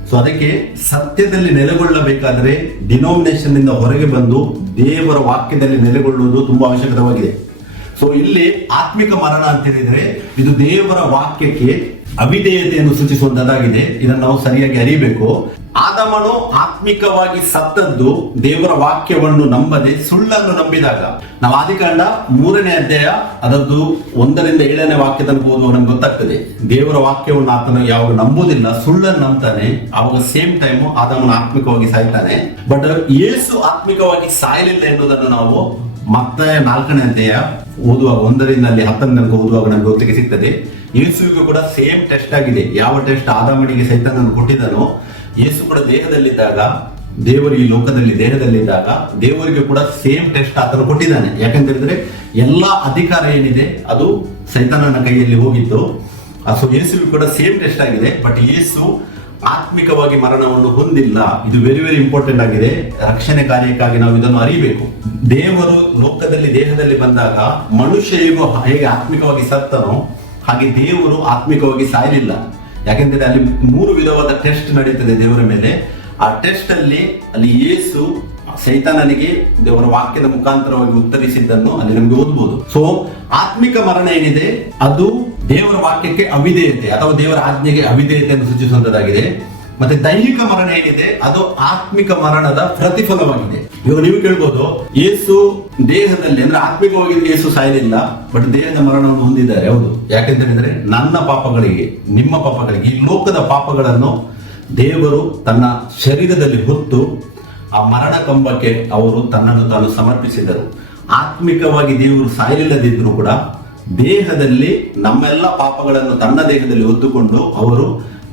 ಸೊ ಅದಕ್ಕೆ ಸತ್ಯದಲ್ಲಿ ನೆಲೆಗೊಳ್ಳಬೇಕಾದ್ರೆ ಡಿನಾಮಿನೇಷನ್ ನಿಂದ ಹೊರಗೆ ಬಂದು ದೇವರ ವಾಕ್ಯದಲ್ಲಿ ನೆಲೆಗೊಳ್ಳುವುದು ತುಂಬಾ ಅವಶ್ಯಕವಾಗಿದೆ. ಸೊ ಇಲ್ಲಿ ಆತ್ಮಿಕ ಮರಣ ಅಂತ ಹೇಳಿದ್ರೆ ಇದು ದೇವರ ವಾಕ್ಯಕ್ಕೆ ಅವಿಧೇಯತೆಯನ್ನು ಸೂಚಿಸುವಂತದ್ದಾಗಿದೆ. ಇದನ್ನು ನಾವು ಸರಿಯಾಗಿ ಅರಿಯಬೇಕು. ಆದಾಮನು ಆತ್ಮಿಕವಾಗಿ ಸತ್ತದ್ದು ದೇವರ ವಾಕ್ಯವನ್ನು ನಂಬದೆ ಸುಳ್ಳನ್ನು ನಂಬಿದಾಗ. ನಾವು ಆದಿಕಾಂಡ 3ನೇ ಅಧ್ಯಾಯ ಅದರದ್ದು 1-7 ವಾಕ್ಯ ತನಕ ಓದುವಾಗ ನಮ್ಗೆ ಗೊತ್ತಾಗ್ತದೆ, ದೇವರ ವಾಕ್ಯವನ್ನು ಆತನು ಯಾವಾಗ ನಂಬುದಿಲ್ಲ, ಸುಳ್ಳನ್ನು ನಂಬ್ತಾನೆ, ಆವಾಗ ಸೇಮ್ ಟೈಮ್ ಆದಾಮನು ಆತ್ಮಿಕವಾಗಿ ಸಾಯ್ತಾನೆ. ಬಟ್ ಯೇಸು ಆತ್ಮಿಕವಾಗಿ ಸಾಯಲಿಲ್ಲ ಎನ್ನುವುದನ್ನು ನಾವು ಮತ್ತಾಯ 4ನೇ ಅಧ್ಯಾಯ ಓದುವಾಗ 1-10 ತನಕ ಓದುವಾಗ ನಮ್ಗೆ ಗೊತ್ತಿಗೆ ಸಿಗ್ತದೆ. ಯೇಸುವಿಗೂ ಕೂಡ ಸೇಮ್ ಟೆಸ್ಟ್ ಆಗಿದೆ. ಯಾವ ಟೆಸ್ಟ್ ಆದಾಮನಿಗೆ ಸೈತಾನನು ಕೊಟ್ಟಿದ್ದಾನೋ, ಯೇಸು ಕೂಡ ದೇಹದಲ್ಲಿದ್ದಾಗ, ದೇವರು ಈ ಲೋಕದಲ್ಲಿ ದೇಹದಲ್ಲಿದ್ದಾಗ ದೇವರಿಗೆ ಕೂಡ ಸೇಮ್ ಟೆಸ್ಟ್ ಆತನು ಕೊಟ್ಟಿದ್ದಾನೆ. ಯಾಕಂತ ಹೇಳಿದ್ರೆ ಎಲ್ಲಾ ಅಧಿಕಾರ ಏನಿದೆ ಅದು ಸೈತಾನನ ಕೈಯಲ್ಲಿ ಹೋಗಿತ್ತು. ಸೊ ಯೇಸುವಿಗೆ ಕೂಡ ಸೇಮ್ ಟೆಸ್ಟ್ ಆಗಿದೆ. ಬಟ್ ಯೇಸು ಆತ್ಮಿಕವಾಗಿ ಮರಣವನ್ನು ಹೊಂದಿಲ್ಲ. ಇದು ವೆರಿ ವೆರಿ ಇಂಪಾರ್ಟೆಂಟ್ ಆಗಿದೆ. ರಕ್ಷಣೆ ಕಾರ್ಯಕ್ಕಾಗಿ ನಾವು ಇದನ್ನು ಅರಿಯಬೇಕು. ದೇವರು ಲೋಕದಲ್ಲಿ ದೇಹದಲ್ಲಿ ಬಂದಾಗ ಮನುಷ್ಯ ಹೇಗೆ ಆತ್ಮಿಕವಾಗಿ ಸತ್ತನೋ ಹಾಗೆ ದೇವರು ಆತ್ಮಿಕವಾಗಿ ಸಾಯಲಿಲ್ಲ. ಯಾಕೆಂದ್ರೆ ಅಲ್ಲಿ 3 ವಿಧವಾದ ಟೆಸ್ಟ್ ನಡೀತದೆ ದೇವರ ಮೇಲೆ. ಆ ಟೆಸ್ಟ್ ಅಲ್ಲಿ ಯೇಸು ಸೈತಾನನಿಗೆ ದೇವರ ವಾಕ್ಯದ ಮುಖಾಂತರವಾಗಿ ಉತ್ತರಿಸಿದ್ದನ್ನು ಅಲ್ಲಿ ನಮ್ಗೆ ಓದಬಹುದು. ಸೊ ಆತ್ಮಿಕ ಮರಣ ಏನಿದೆ ಅದು ದೇವರ ವಾಕ್ಯಕ್ಕೆ ಅವಿಧೇಯತೆ ಅಥವಾ ದೇವರ ಆಜ್ಞೆಗೆ ಅವಿಧೇಯತೆಯನ್ನು ಸೂಚಿಸುವಂತದ್ದಾಗಿದೆ. ಮತ್ತೆ ದೈಹಿಕ ಮರಣ ಏನಿದೆ ಅದು ಆತ್ಮಿಕ ಮರಣದ ಪ್ರತಿಫಲವಾಗಿದೆ. ಇವಾಗ ನೀವು ಕೇಳ್ಬೋದು, ಯೇಸು ದೇಹದಲ್ಲಿ ಅಂದ್ರೆ ಆತ್ಮಿಕವಾಗಿ ಯೇಸು ಸಾಯಲಿಲ್ಲ, ಬಟ್ ದೇಹದ ಮರಣವನ್ನು ಹೊಂದಿದ್ದಾರೆ. ಹೌದು, ಯಾಕೆಂತ ಹೇಳಿದ್ರೆ ನನ್ನ ಪಾಪಗಳಿಗೆ, ನಿಮ್ಮ ಪಾಪಗಳಿಗೆ, ಈ ಲೋಕದ ಪಾಪಗಳನ್ನು ದೇವರು ತನ್ನ ಶರೀರದಲ್ಲಿ ಹೊತ್ತು ಆ ಮರಣ ಕಂಬಕ್ಕೆ ಅವರು ತನ್ನನ್ನು ತಾನು ಸಮರ್ಪಿಸಿದರು. ಆತ್ಮಿಕವಾಗಿ ದೇವರು ಸಾಯಲಿಲ್ಲದಿದ್ರು ಕೂಡ ದೇಹದಲ್ಲಿ ನಮ್ಮೆಲ್ಲ ಪಾಪಗಳನ್ನು ತನ್ನ ದೇಹದಲ್ಲಿ ಹೊತ್ತುಕೊಂಡು ಅವರು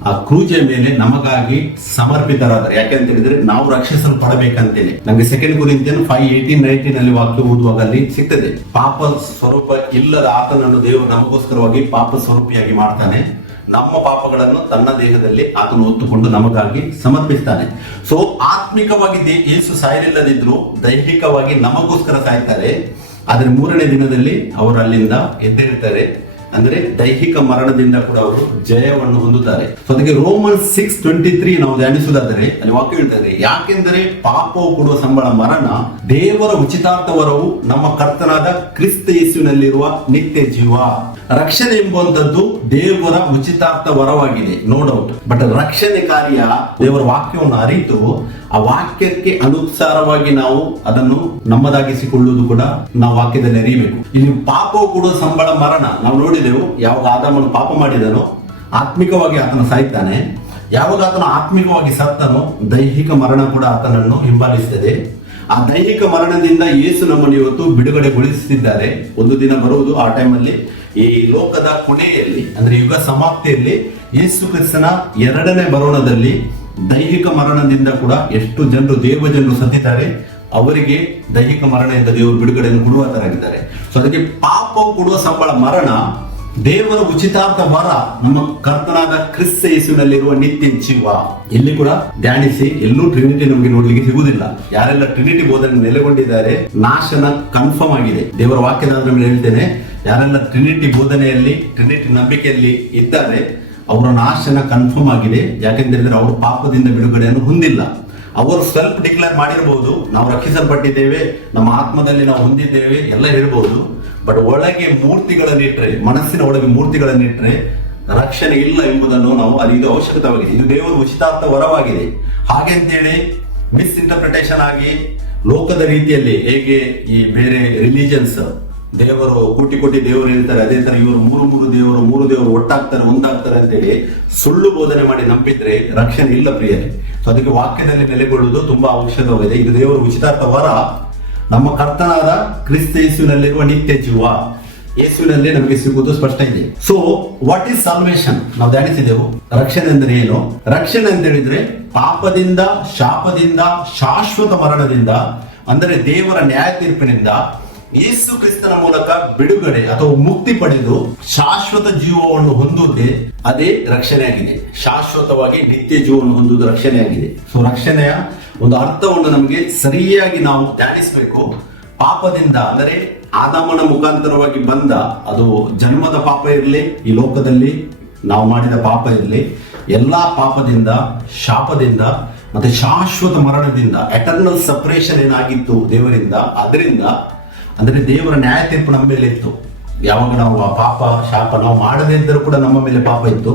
ಆ ಕ್ರೂಜೆ ಮೇಲೆ ನಮಗಾಗಿ ಸಮರ್ಪಿತರಾದರು. ಯಾಕೆಂತ ಹೇಳಿದ್ರೆ ನಾವು ರಕ್ಷಿಸಲ್ಪಡಬೇಕಂತೇನೆ. ನಮಗೆ 2 ಕೊರಿಂಥಿಯನ್ 5:18-19 ಅಲ್ಲಿ ವಾಕ್ಯ ಓದುವಾಗ ಅಲ್ಲಿ ಸಿಗ್ತದೆ, ಪಾಪ ಸ್ವರೂಪ ಇಲ್ಲದ ಆತನನ್ನು ದೇವರು ನಮಗೋಸ್ಕರವಾಗಿ ಪಾಪ ಸ್ವರೂಪಿಯಾಗಿ ಮಾಡ್ತಾನೆ. ನಮ್ಮ ಪಾಪಗಳನ್ನು ತನ್ನ ದೇಹದಲ್ಲಿ ಆತನು ಹೊತ್ತುಕೊಂಡು ನಮಗಾಗಿ ಸಮರ್ಪಿಸ್ತಾನೆ. ಸೊ ಆತ್ಮಿಕವಾಗಿ ಯೇಸು ಸಾಯಲಿಲ್ಲದಿದ್ರು ದೈಹಿಕವಾಗಿ ನಮಗೋಸ್ಕರ ಸಾಯ್ತಾರೆ. ಆದ್ರೆ 3ನೇ ದಿನದಲ್ಲಿ ಅವರು ಅಲ್ಲಿಂದ ಎದ್ದೇಳ್ತಾರೆ. ಅಂದ್ರೆ ದೈಹಿಕ ಮರಣದಿಂದ ಕೂಡ ಅವರು ಜಯವನ್ನು ಹೊಂದುತ್ತಾರೆ. ಸೊ ಅದಕ್ಕೆ ರೋಮನ್ಸ್ 6:23 ನಾವು ಧ್ಯಾನಿಸುವುದಾದರೆ ಅಲ್ಲಿ ವಾಕ್ಯ ಹೇಳ್ತಾರೆ, ಯಾಕೆಂದರೆ ಪಾಪವು ಕೊಡುವ ಸಂಬಳ ಮರಣ, ದೇವರ ಉಚಿತಾರ್ಥ ವರವು ನಮ್ಮ ಕರ್ತನಾದ ಕ್ರಿಸ್ತ ಯೇಸುವಿನಲ್ಲಿರುವ ನಿತ್ಯ ಜೀವ. ರಕ್ಷಣೆ ಎಂಬುವಂತದ್ದು ದೇವರ ಉಚಿತಾರ್ಥ ವರವಾಗಿದೆ, ನೋ ಡೌಟ್. ಬಟ್ ರಕ್ಷಣೆ ಕಾರ್ಯ ದೇವರ ವಾಕ್ಯವನ್ನು ಅರಿತು ಆ ವಾಕ್ಯಕ್ಕೆ ಅನುಸಾರವಾಗಿ ನಾವು ಅದನ್ನು ನಮ್ಮದಾಗಿಸಿಕೊಳ್ಳುವುದು ಕೂಡ ನಾವು ವಾಕ್ಯದಲ್ಲಿ ಅರಿಯಬೇಕು. ಇಲ್ಲಿ ಪಾಪವು ಕೊಡುವ ಸಂಬಳ ಮರಣ ನಾವು ನೋಡಿದೆವು. ಯಾವಾಗ ಆದಾಮನು ಪಾಪ ಮಾಡಿದನೋ ಆತ್ಮಿಕವಾಗಿ ಆತನು ಸಾಯ್ತಾನೆ. ಯಾವಾಗ ಆತನು ಆತ್ಮಿಕವಾಗಿ ಸತ್ತನೋ ದೈಹಿಕ ಮರಣ ಕೂಡ ಆತನನ್ನು ಹಿಂಬಾಲಿಸುತ್ತದೆ. ಆ ದೈಹಿಕ ಮರಣದಿಂದ ಯೇಸು ನಮ್ಮನ್ನು ಇವತ್ತು ಬಿಡುಗಡೆಗೊಳಿಸುತ್ತಿದ್ದಾರೆ. ಒಂದು ದಿನ ಬರುವುದು, ಆ ಟೈಮಲ್ಲಿ ಈ ಲೋಕದ ಕೊನೆಯಲ್ಲಿ ಅಂದ್ರೆ ಯುಗ ಸಮಾಪ್ತಿಯಲ್ಲಿ ಯೇಸು ಕ್ರಿಸ್ತನ 2ನೇ ಬರೋಣದಲ್ಲಿ ದೈಹಿಕ ಮರಣದಿಂದ ಕೂಡ ಎಷ್ಟು ಜನರು ದೇವಜನರು ಸತ್ತಿದ್ದಾರೆ, ಅವರಿಗೆ ದೈಹಿಕ ಮರಣದಿಂದ ದೇವರು ಬಿಡುಗಡೆಯನ್ನು ಕೊಡುವವರಾಗಿದ್ದಾರೆ. ಸೊ ಅದಕ್ಕೆ ಪಾಪ ಕೊಡುವ ಸಂಬಳ ಮರಣ, ದೇವರ ಉಚಿತಾರ್ಥ ವರ ನಮ್ಮ ಕರ್ತನಾದ ಕ್ರಿಸ್ತ ಯೇಸುವಿನಲ್ಲಿರುವ ನಿತ್ಯ ಜೀವ. ಇಲ್ಲಿ ಕೂಡ ಧ್ಯಾನಿಸಿ, ಎಲ್ಲೂ ಟ್ರಿನಿಟಿ ನಮಗೆ ನೋಡ್ಲಿಕ್ಕೆ ಸಿಗುವುದಿಲ್ಲ. ಯಾರೆಲ್ಲ ಟ್ರಿನಿಟಿ ಬೋಧನೆ ನೆಲೆಗೊಂಡಿದ್ದಾರೆ ನಾಶನ ಕನ್ಫರ್ಮ್ ಆಗಿದೆ. ದೇವರ ವಾಕ್ಯದ ಮೇಲೆ ಹೇಳ್ತೇನೆ, ಯಾರೆಲ್ಲ ಟ್ರಿನಿಟಿ ಬೋಧನೆಯಲ್ಲಿ ಟ್ರಿನಿಟಿ ನಂಬಿಕೆಯಲ್ಲಿ ಇದ್ದಾರೆ ಅವರ ನಾಶನ ಕನ್ಫರ್ಮ್ ಆಗಿದೆ. ಯಾಕೆಂದ್ರೆ ಅವರು ಪಾಪದಿಂದ ಬಿಡುಗಡೆಯನ್ನು ಹೊಂದಿಲ್ಲ. ಅವರು ಸೆಲ್ಫ್ ಡಿಕ್ಲೇರ್ ಮಾಡಿರ್ಬೋದು, ನಾವು ರಕ್ಷಿಸಲ್ಪಟ್ಟಿದ್ದೇವೆ, ನಮ್ಮ ಆತ್ಮದಲ್ಲಿ ನಾವು ಹೊಂದಿದ್ದೇವೆ ಎಲ್ಲ ಹೇಳ್ಬೋದು. ಬಟ್ ಒಳಗೆ ಮೂರ್ತಿಗಳನ್ನಿಟ್ರೆ, ಮನಸ್ಸಿನ ಒಳಗೆ ಮೂರ್ತಿಗಳನ್ನಿಟ್ರೆ ರಕ್ಷಣೆ ಇಲ್ಲ ಎಂಬುದನ್ನು ನಾವು ಅರಿಯುವ ಅವಶ್ಯಕತೆಯಾಗಿದೆ. ಇದು ದೇವರ ಉಚಿತಾರ್ಥ ವರವಾಗಿದೆ. ಹಾಗೆ ಅಂತೇಳಿ ಮಿಸ್ಇಂಟರ್ಪ್ರಿಟೇಷನ್ ಆಗಿ ಲೋಕದ ರೀತಿಯಲ್ಲಿ ಹೇಗೆ ಈ ಬೇರೆ ರಿಲಿಜನ್ಸ್ ದೇವರು ಕೋಟಿ ಕೋಟಿ ದೇವರು ಹೇಳ್ತಾರೆ, ಅದೇ ತರ ಇವರು ಮೂರು ದೇವರು ಒಟ್ಟಾಗ್ತಾರೆ, ಒಂದಾಗ್ತಾರೆ ಅಂತೇಳಿ ಸುಳ್ಳು ಬೋಧನೆ ಮಾಡಿ ನಂಬಿದ್ರೆ ರಕ್ಷಣೆ ಇಲ್ಲ ಪ್ರಿಯರೇ. ಸೊ ಅದಕ್ಕೆ ವಾಕ್ಯದಲ್ಲಿ ನೆಲೆಗೊಳ್ಳುವುದು ತುಂಬಾ ಅವಶ್ಯಕವಾಗಿದೆ. ಇದು ದೇವರ ಉಚಿತಾರ್ಥ ವರ, ನಮ್ಮ ಕರ್ತನಾದ ಕ್ರಿಸ್ತ ಯೇಸುವಿನಲ್ಲಿರುವ ನಿತ್ಯ ಜೀವ ಯೇಸುವಿನಲ್ಲಿ ನಮಗೆ ಸಿಗುವುದು ಸ್ಪಷ್ಟ ಇದೆ. ಸೊ ವಾಟ್ ಈಸ್ ಸಾಲ್ವೇಷನ್ ನಾವು ಧ್ಯಾನಿಸಿದೆವು. ರಕ್ಷಣೆ ಅಂದ್ರೆ ಏನು? ರಕ್ಷಣೆ ಅಂತ ಹೇಳಿದ್ರೆ ಪಾಪದಿಂದ, ಶಾಪದಿಂದ, ಶಾಶ್ವತ ಮರಣದಿಂದ, ಅಂದರೆ ದೇವರ ನ್ಯಾಯ ತೀರ್ಪಿನಿಂದ ಯೇಸು ಕ್ರಿಸ್ತನ ಮೂಲಕ ಬಿಡುಗಡೆ ಅಥವಾ ಮುಕ್ತಿ ಪಡೆದು ಶಾಶ್ವತ ಜೀವವನ್ನು ಹೊಂದುವುದೇ ಅದೇ ರಕ್ಷಣೆಯಾಗಿದೆ. ಶಾಶ್ವತವಾಗಿ ನಿತ್ಯ ಜೀವವನ್ನು ಹೊಂದುವುದು ರಕ್ಷಣೆಯಾಗಿದೆ. ಸೊ ರಕ್ಷಣೆಯ ಒಂದು ಅರ್ಥವನ್ನು ನಮಗೆ ಸರಿಯಾಗಿ ನಾವು ಧ್ಯಾನಿಸಬೇಕು. ಪಾಪದಿಂದ ಅಂದರೆ ಆದಾಮನ ಮುಖಾಂತರವಾಗಿ ಬಂದ ಅದು ಜನ್ಮದ ಪಾಪ ಇರಲಿ, ಈ ಲೋಕದಲ್ಲಿ ನಾವು ಮಾಡಿದ ಪಾಪ ಇರಲಿ, ಎಲ್ಲಾ ಪಾಪದಿಂದ, ಶಾಪದಿಂದ ಮತ್ತೆ ಶಾಶ್ವತ ಮರಣದಿಂದ, ಎಟರ್ನಲ್ ಸಪರೇಷನ್ ಏನಾಗಿತ್ತು ದೇವರಿಂದ, ಅದರಿಂದ ಅಂದ್ರೆ ದೇವರ ನ್ಯಾಯ ತೀರ್ಪು ನಮ್ಮ ಮೇಲೆ ಇತ್ತು. ಯಾವಾಗ ನಾವು ಆ ಪಾಪ ಶಾಪ ನಾವು ಮಾಡದೇ ಇದ್ದರೂ ಕೂಡ ನಮ್ಮ ಮೇಲೆ ಪಾಪ ಇತ್ತು.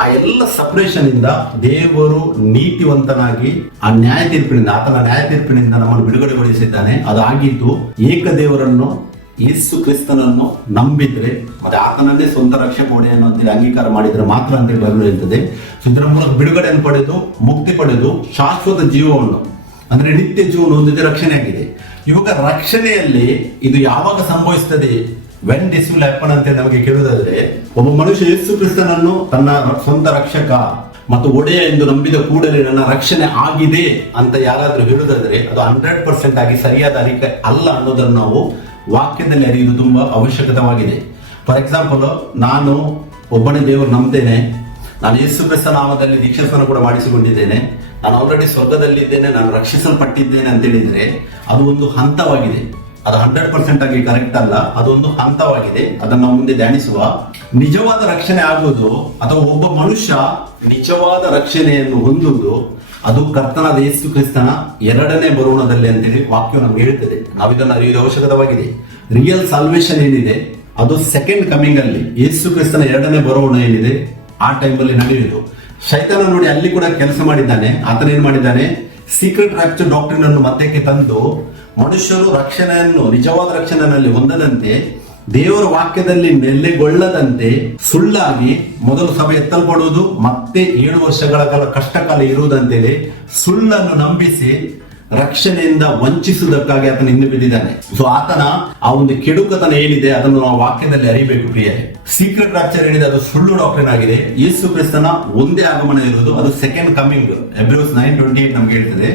ಆ ಎಲ್ಲ ಸಪರೇಷನ್ ಇಂದ ದೇವರು ನೀತಿವಂತನಾಗಿ ಆ ನ್ಯಾಯ ತೀರ್ಪಿನಿಂದ, ಆತನ ನ್ಯಾಯ ತೀರ್ಪಿನಿಂದ ನಮ್ಮನ್ನು ಬಿಡುಗಡೆಗೊಳಿಸಿದ್ದಾನೆ. ಅದಾಗಿದ್ದು ಏಕ ದೇವರನ್ನು, ಯೇಸು ಕ್ರಿಸ್ತನನ್ನು ನಂಬಿದ್ರೆ ಮತ್ತೆ ಆತನನ್ನೇ ಸ್ವಂತ ರಕ್ಷಕ ಒಡೆಯನ್ನು ಅಂತೇಳಿ ಅಂಗೀಕಾರ ಮಾಡಿದ್ರೆ ಮಾತ್ರ ಅಂತೇಳಿ ಬೈಬಲ್ ಹೇಳ್ತದೆ. ಇದರ ಮೂಲಕ ಬಿಡುಗಡೆಯನ್ನು ಪಡೆದು, ಮುಕ್ತಿ ಪಡೆದು ಶಾಶ್ವತ ಜೀವವನ್ನು ಅಂದ್ರೆ ನಿತ್ಯ ಜೀವನ ಹೊಂದಿದೆ ರಕ್ಷಣೆ ಆಗಿದೆ. ಇವಾಗ ರಕ್ಷಣೆಯಲ್ಲಿ ಇದು ಯಾವಾಗ ಸಂಭವಿಸ್ತದೆ, ವೆನ್ ದಿಸ್ ವಿಲ್ ಹ್ಯಾಪನ್ ಅಂತ ನಮಗೆ ಕೇಳುವುದಾದ್ರೆ, ಒಬ್ಬ ಮನುಷ್ಯ ಯೇಸು ಕ್ರಿಸ್ತನನ್ನು ತನ್ನ ಸ್ವಂತ ರಕ್ಷಕ ಮತ್ತು ಒಡೆಯ ಎಂದು ನಂಬಿದ ಕೂಡಲೇ ನನ್ನ ರಕ್ಷಣೆ ಆಗಿದೆ ಅಂತ ಯಾರಾದ್ರೂ ಹೇಳುವುದಾದ್ರೆ ಅದು 100% ಆಗಿ ಸರಿಯಾದ ಅರಿಕೆ ಅಲ್ಲ ಅನ್ನೋದನ್ನು ನಾವು ವಾಕ್ಯದಲ್ಲಿ ಅರಿಯುವುದು ತುಂಬಾ ಅವಶ್ಯಕವಾಗಿದೆ. ಫಾರ್ ಎಕ್ಸಾಂಪಲ್, ನಾನು ಒಬ್ಬನೇ ದೇವರು ನಂಬ್ತೇನೆ, ನಾನು ಯೇಸು ಕ್ರಿಸ್ತ ನಾಮದಲ್ಲಿ ದೀಕ್ಷಾಸ್ನಾನ ಕೂಡ ಮಾಡಿಸಿಕೊಂಡಿದ್ದೇನೆ, ನಾನು ಆಲ್ರೆಡಿ ಸ್ವರ್ಗದಲ್ಲಿದ್ದೇನೆ, ನಾನು ರಕ್ಷಿಸಲ್ಪಟ್ಟಿದ್ದೇನೆ ಅಂತ ಹೇಳಿದ್ರೆ ಅದು ಒಂದು ಹಂತವಾಗಿದೆ. ಅದು 100% ಆಗಿ ಕರೆಕ್ಟ್ ಅಲ್ಲ, ಅದೊಂದು ಹಂತವಾಗಿದೆ. ಅದನ್ನು ನಾವು ಮುಂದೆ ಧ್ಯಾನಿಸುವ. ನಿಜವಾದ ರಕ್ಷಣೆ ಆಗುವುದು ಅಥವಾ ಒಬ್ಬ ಮನುಷ್ಯ ನಿಜವಾದ ರಕ್ಷಣೆಯನ್ನು ಹೊಂದುವುದು ಅದು ಕರ್ತನಾದ ಯೇಸು ಕ್ರಿಸ್ತನ ಎರಡನೇ ಬರುಣದಲ್ಲಿ ಅಂತೇಳಿ ವಾಕ್ಯ ನಮ್ಗೆ ಹೇಳ್ತದೆ. ನಾವಿದನ್ನು ಅರಿಯುವುದು ಅವಶ್ಯಕವಾಗಿದೆ. ರಿಯಲ್ ಸಾಲ್ವೇಷನ್ ಏನಿದೆ ಅದು ಸೆಕೆಂಡ್ ಕಮಿಂಗ್ ಅಲ್ಲಿ, ಯೇಸು ಕ್ರಿಸ್ತನ ಎರಡನೇ ಬರುಣ ಏನಿದೆ ಆ ಟೈಮಲ್ಲಿ ನಡೆಯುವುದು. ಶೈತಾನ ನೋಡಿ ಅಲ್ಲಿ ಕೂಡ ಕೆಲಸ ಮಾಡಿದ್ದಾನೆ. ಆತನ ಏನ್ ಮಾಡಿದ್ದಾನೆ, ಸೀಕ್ರೆಟ್ ರಾಪ್ಚರ್ ಡಾಕ್ಟ್ರಿನ್ ಅನ್ನು ಮಧ್ಯಕ್ಕೆ ತಂದು ಮನುಷ್ಯರು ರಕ್ಷಣೆಯನ್ನು, ನಿಜವಾದ ರಕ್ಷಣೆಯಲ್ಲಿ ಹೊಂದದಂತೆ, ದೇವರ ವಾಕ್ಯದಲ್ಲಿ ನೆಲೆಗೊಳ್ಳದಂತೆ ಸುಳ್ಳಾಗಿ ಮೊದಲು ಸಭೆ ಎತ್ತಲ್ಪಡುವುದು, ಮತ್ತೆ 7 ವರ್ಷಗಳ ಕಾಲ ಕಷ್ಟಕಾಲ ಇರುವುದಂತೇಳಿ ಸುಳ್ಳನ್ನು ನಂಬಿಸಿ ರಕ್ಷಣೆಯಿಂದ ವಂಚಿಸುವುದಕ್ಕಾಗಿ ಆತನ ಹಿಂದೆ ಬಿದ್ದಿದ್ದಾನೆ. ಸೊ ಆತನ ಆ ಒಂದು ಕೆಡುಕತನ ಏನಿದೆ ಅದನ್ನು ನಾವು ವಾಕ್ಯದಲ್ಲಿ ಅರಿಬೇಕು ಪ್ರಿಯರೇ. ಸೀಕ್ರೆಟ್ ರಾಪ್ಚರ್ ಏನಿದೆ ಅದು ಸುಳ್ಳು ಡಾಕ್ಟ್ರಿನ್ ಆಗಿದೆ. ಯೇಸು ಕ್ರಿಸ್ತನ ಒಂದೇ ಆಗಮನ ಇರುವುದು, ಅದು ಸೆಕೆಂಡ್ ಕಮಿಂಗ್. Hebrews 9:28 ನಮ್ಗೆ ಹೇಳ್ತದೆ.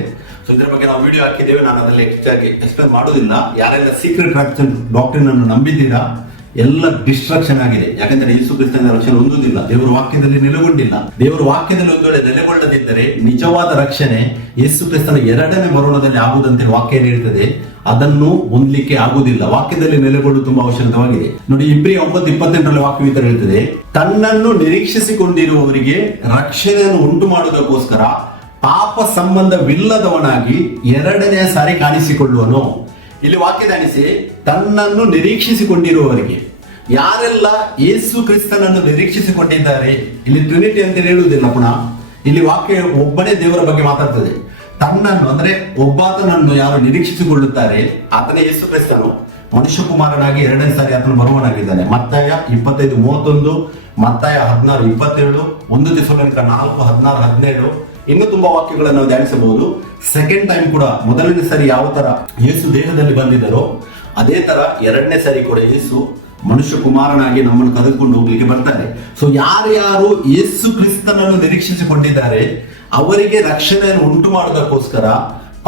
ಸೊ ಇದರ ಬಗ್ಗೆ ನಾವು ವಿಡಿಯೋ ಹಾಕಿದ್ದೇವೆ, ನಾನು ಅದರಲ್ಲಿ ಹೆಚ್ಚಾಗಿ ಎಕ್ಸ್ಪ್ಲೇನ್ ಮಾಡುವುದಿಲ್ಲ. ಯಾರೆಲ್ಲ ಸೀಕ್ರೆಟ್ ರಾಪ್ಚರ್ ಡಾಕ್ಟ್ರಿನ್ ಅನ್ನು ನಂಬಿದ್ದೀರಾ ಎಲ್ಲ ಡಿಸ್ಟ್ರಕ್ಷನ್ ಆಗಿದೆ. ಯಾಕಂದ್ರೆ ಯೇಸು ಕ್ರಿಸ್ತನ ರಕ್ಷಣೆ ಹೊಂದುವುದಿಲ್ಲ, ದೇವರ ವಾಕ್ಯದಲ್ಲಿ ನೆಲೆಗೊಂಡಿಲ್ಲ. ದೇವರ ವಾಕ್ಯದಲ್ಲಿ ಒಂದು ವೇಳೆ ನೆಲೆಗೊಳ್ಳದಿದ್ದರೆ ನಿಜವಾದ ರಕ್ಷಣೆ ಯೇಸು ಕ್ರಿಸ್ತನ ಎರಡನೇ ಬರುಣದಲ್ಲಿ ಆಗುವುದಂತೆ ವಾಕ್ಯ ಹೇಳ್ತದೆ. ಅದನ್ನು ಹೊಂದಲಿಕ್ಕೆ ಆಗುವುದಿಲ್ಲ. ವಾಕ್ಯದಲ್ಲಿ ನೆಲೆಗೊಳ್ಳುವುದು ತುಂಬಾ ಅವಶ್ಯಕವಾಗಿದೆ. ನೋಡಿ, ಇಬ್ರಿಯ 9:28 ವಾಕ್ಯ ಈ ತರ ಹೇಳ್ತದೆ, ತನ್ನನ್ನು ನಿರೀಕ್ಷಿಸಿಕೊಂಡಿರುವವರಿಗೆ ರಕ್ಷಣೆಯನ್ನು ಉಂಟು ಮಾಡುವುದಕ್ಕೋಸ್ಕರ ಪಾಪ ಸಂಬಂಧವಿಲ್ಲದವನಾಗಿ ಎರಡನೇ ಸಾರಿ ಕಾಣಿಸಿಕೊಳ್ಳುವನು. ಇಲ್ಲಿ ವಾಕ್ಯ ಧ್ಯಾನಿಸಿ, ತನ್ನನ್ನು ನಿರೀಕ್ಷಿಸಿಕೊಂಡಿರುವವರಿಗೆ. ಯಾರೆಲ್ಲ ಯೇಸು ಕ್ರಿಸ್ತನನ್ನು ನಿರೀಕ್ಷಿಸಿಕೊಂಡಿದ್ದಾರೆ, ಇಲ್ಲಿ ಟ್ರಿನಿಟಿ ಅಂತ ಹೇಳುವುದಿಲ್ಲ ಪುನಃ, ಇಲ್ಲಿ ವಾಕ್ಯ ಒಬ್ಬನೇ ದೇವರ ಬಗ್ಗೆ ಮಾತಾಡ್ತದೆ. ತನ್ನನ್ನು ಅಂದ್ರೆ ಒಬ್ಬಾತನನ್ನು ಯಾರು ನಿರೀಕ್ಷಿಸಿಕೊಳ್ಳುತ್ತಾರೆ ಆತನೇ ಯೇಸು ಕ್ರಿಸ್ತನು ಮನುಷ್ಯ ಕುಮಾರನಾಗಿ ಎರಡನೇ ಸಾರಿ ಆತನು ಬರುವನಾಗಿದ್ದಾನೆ. ಮತ್ತಾಯ 25:31, ಮತ್ತಾಯ 16:27, 1 ಥೆಸಲೋನಿಕ 4:16-17, ಇನ್ನು ತುಂಬಾ ವಾಕ್ಯಗಳನ್ನು ನಾವು ಧ್ಯಾನಿಸಬಹುದು. ಸೆಕೆಂಡ್ ಟೈಮ್ ಕೂಡ ಮೊದಲನೇ ಸಾರಿ ಯಾವ ತರ ಯೇಸು ದೇಹದಲ್ಲಿ ಬಂದಿದ್ದರೋ ಅದೇ ತರ ಎರಡನೇ ಸಾರಿ ಕೂಡ ಯೇಸು ಮನುಷ್ಯ ಕುಮಾರನಾಗಿ ನಮ್ಮನ್ನು ಕರೆದುಕೊಂಡು ಹೋಗ್ಲಿಕ್ಕೆ ಬರ್ತಾರೆ. ಸೊ ಯಾರ್ಯಾರು ಯೇಸು ಕ್ರಿಸ್ತನನ್ನು ನಿರೀಕ್ಷಿಸಿಕೊಂಡಿದ್ದಾರೆ ಅವರಿಗೆ ರಕ್ಷಣೆಯನ್ನು ಉಂಟು ಮಾಡುವುದಕ್ಕೋಸ್ಕರ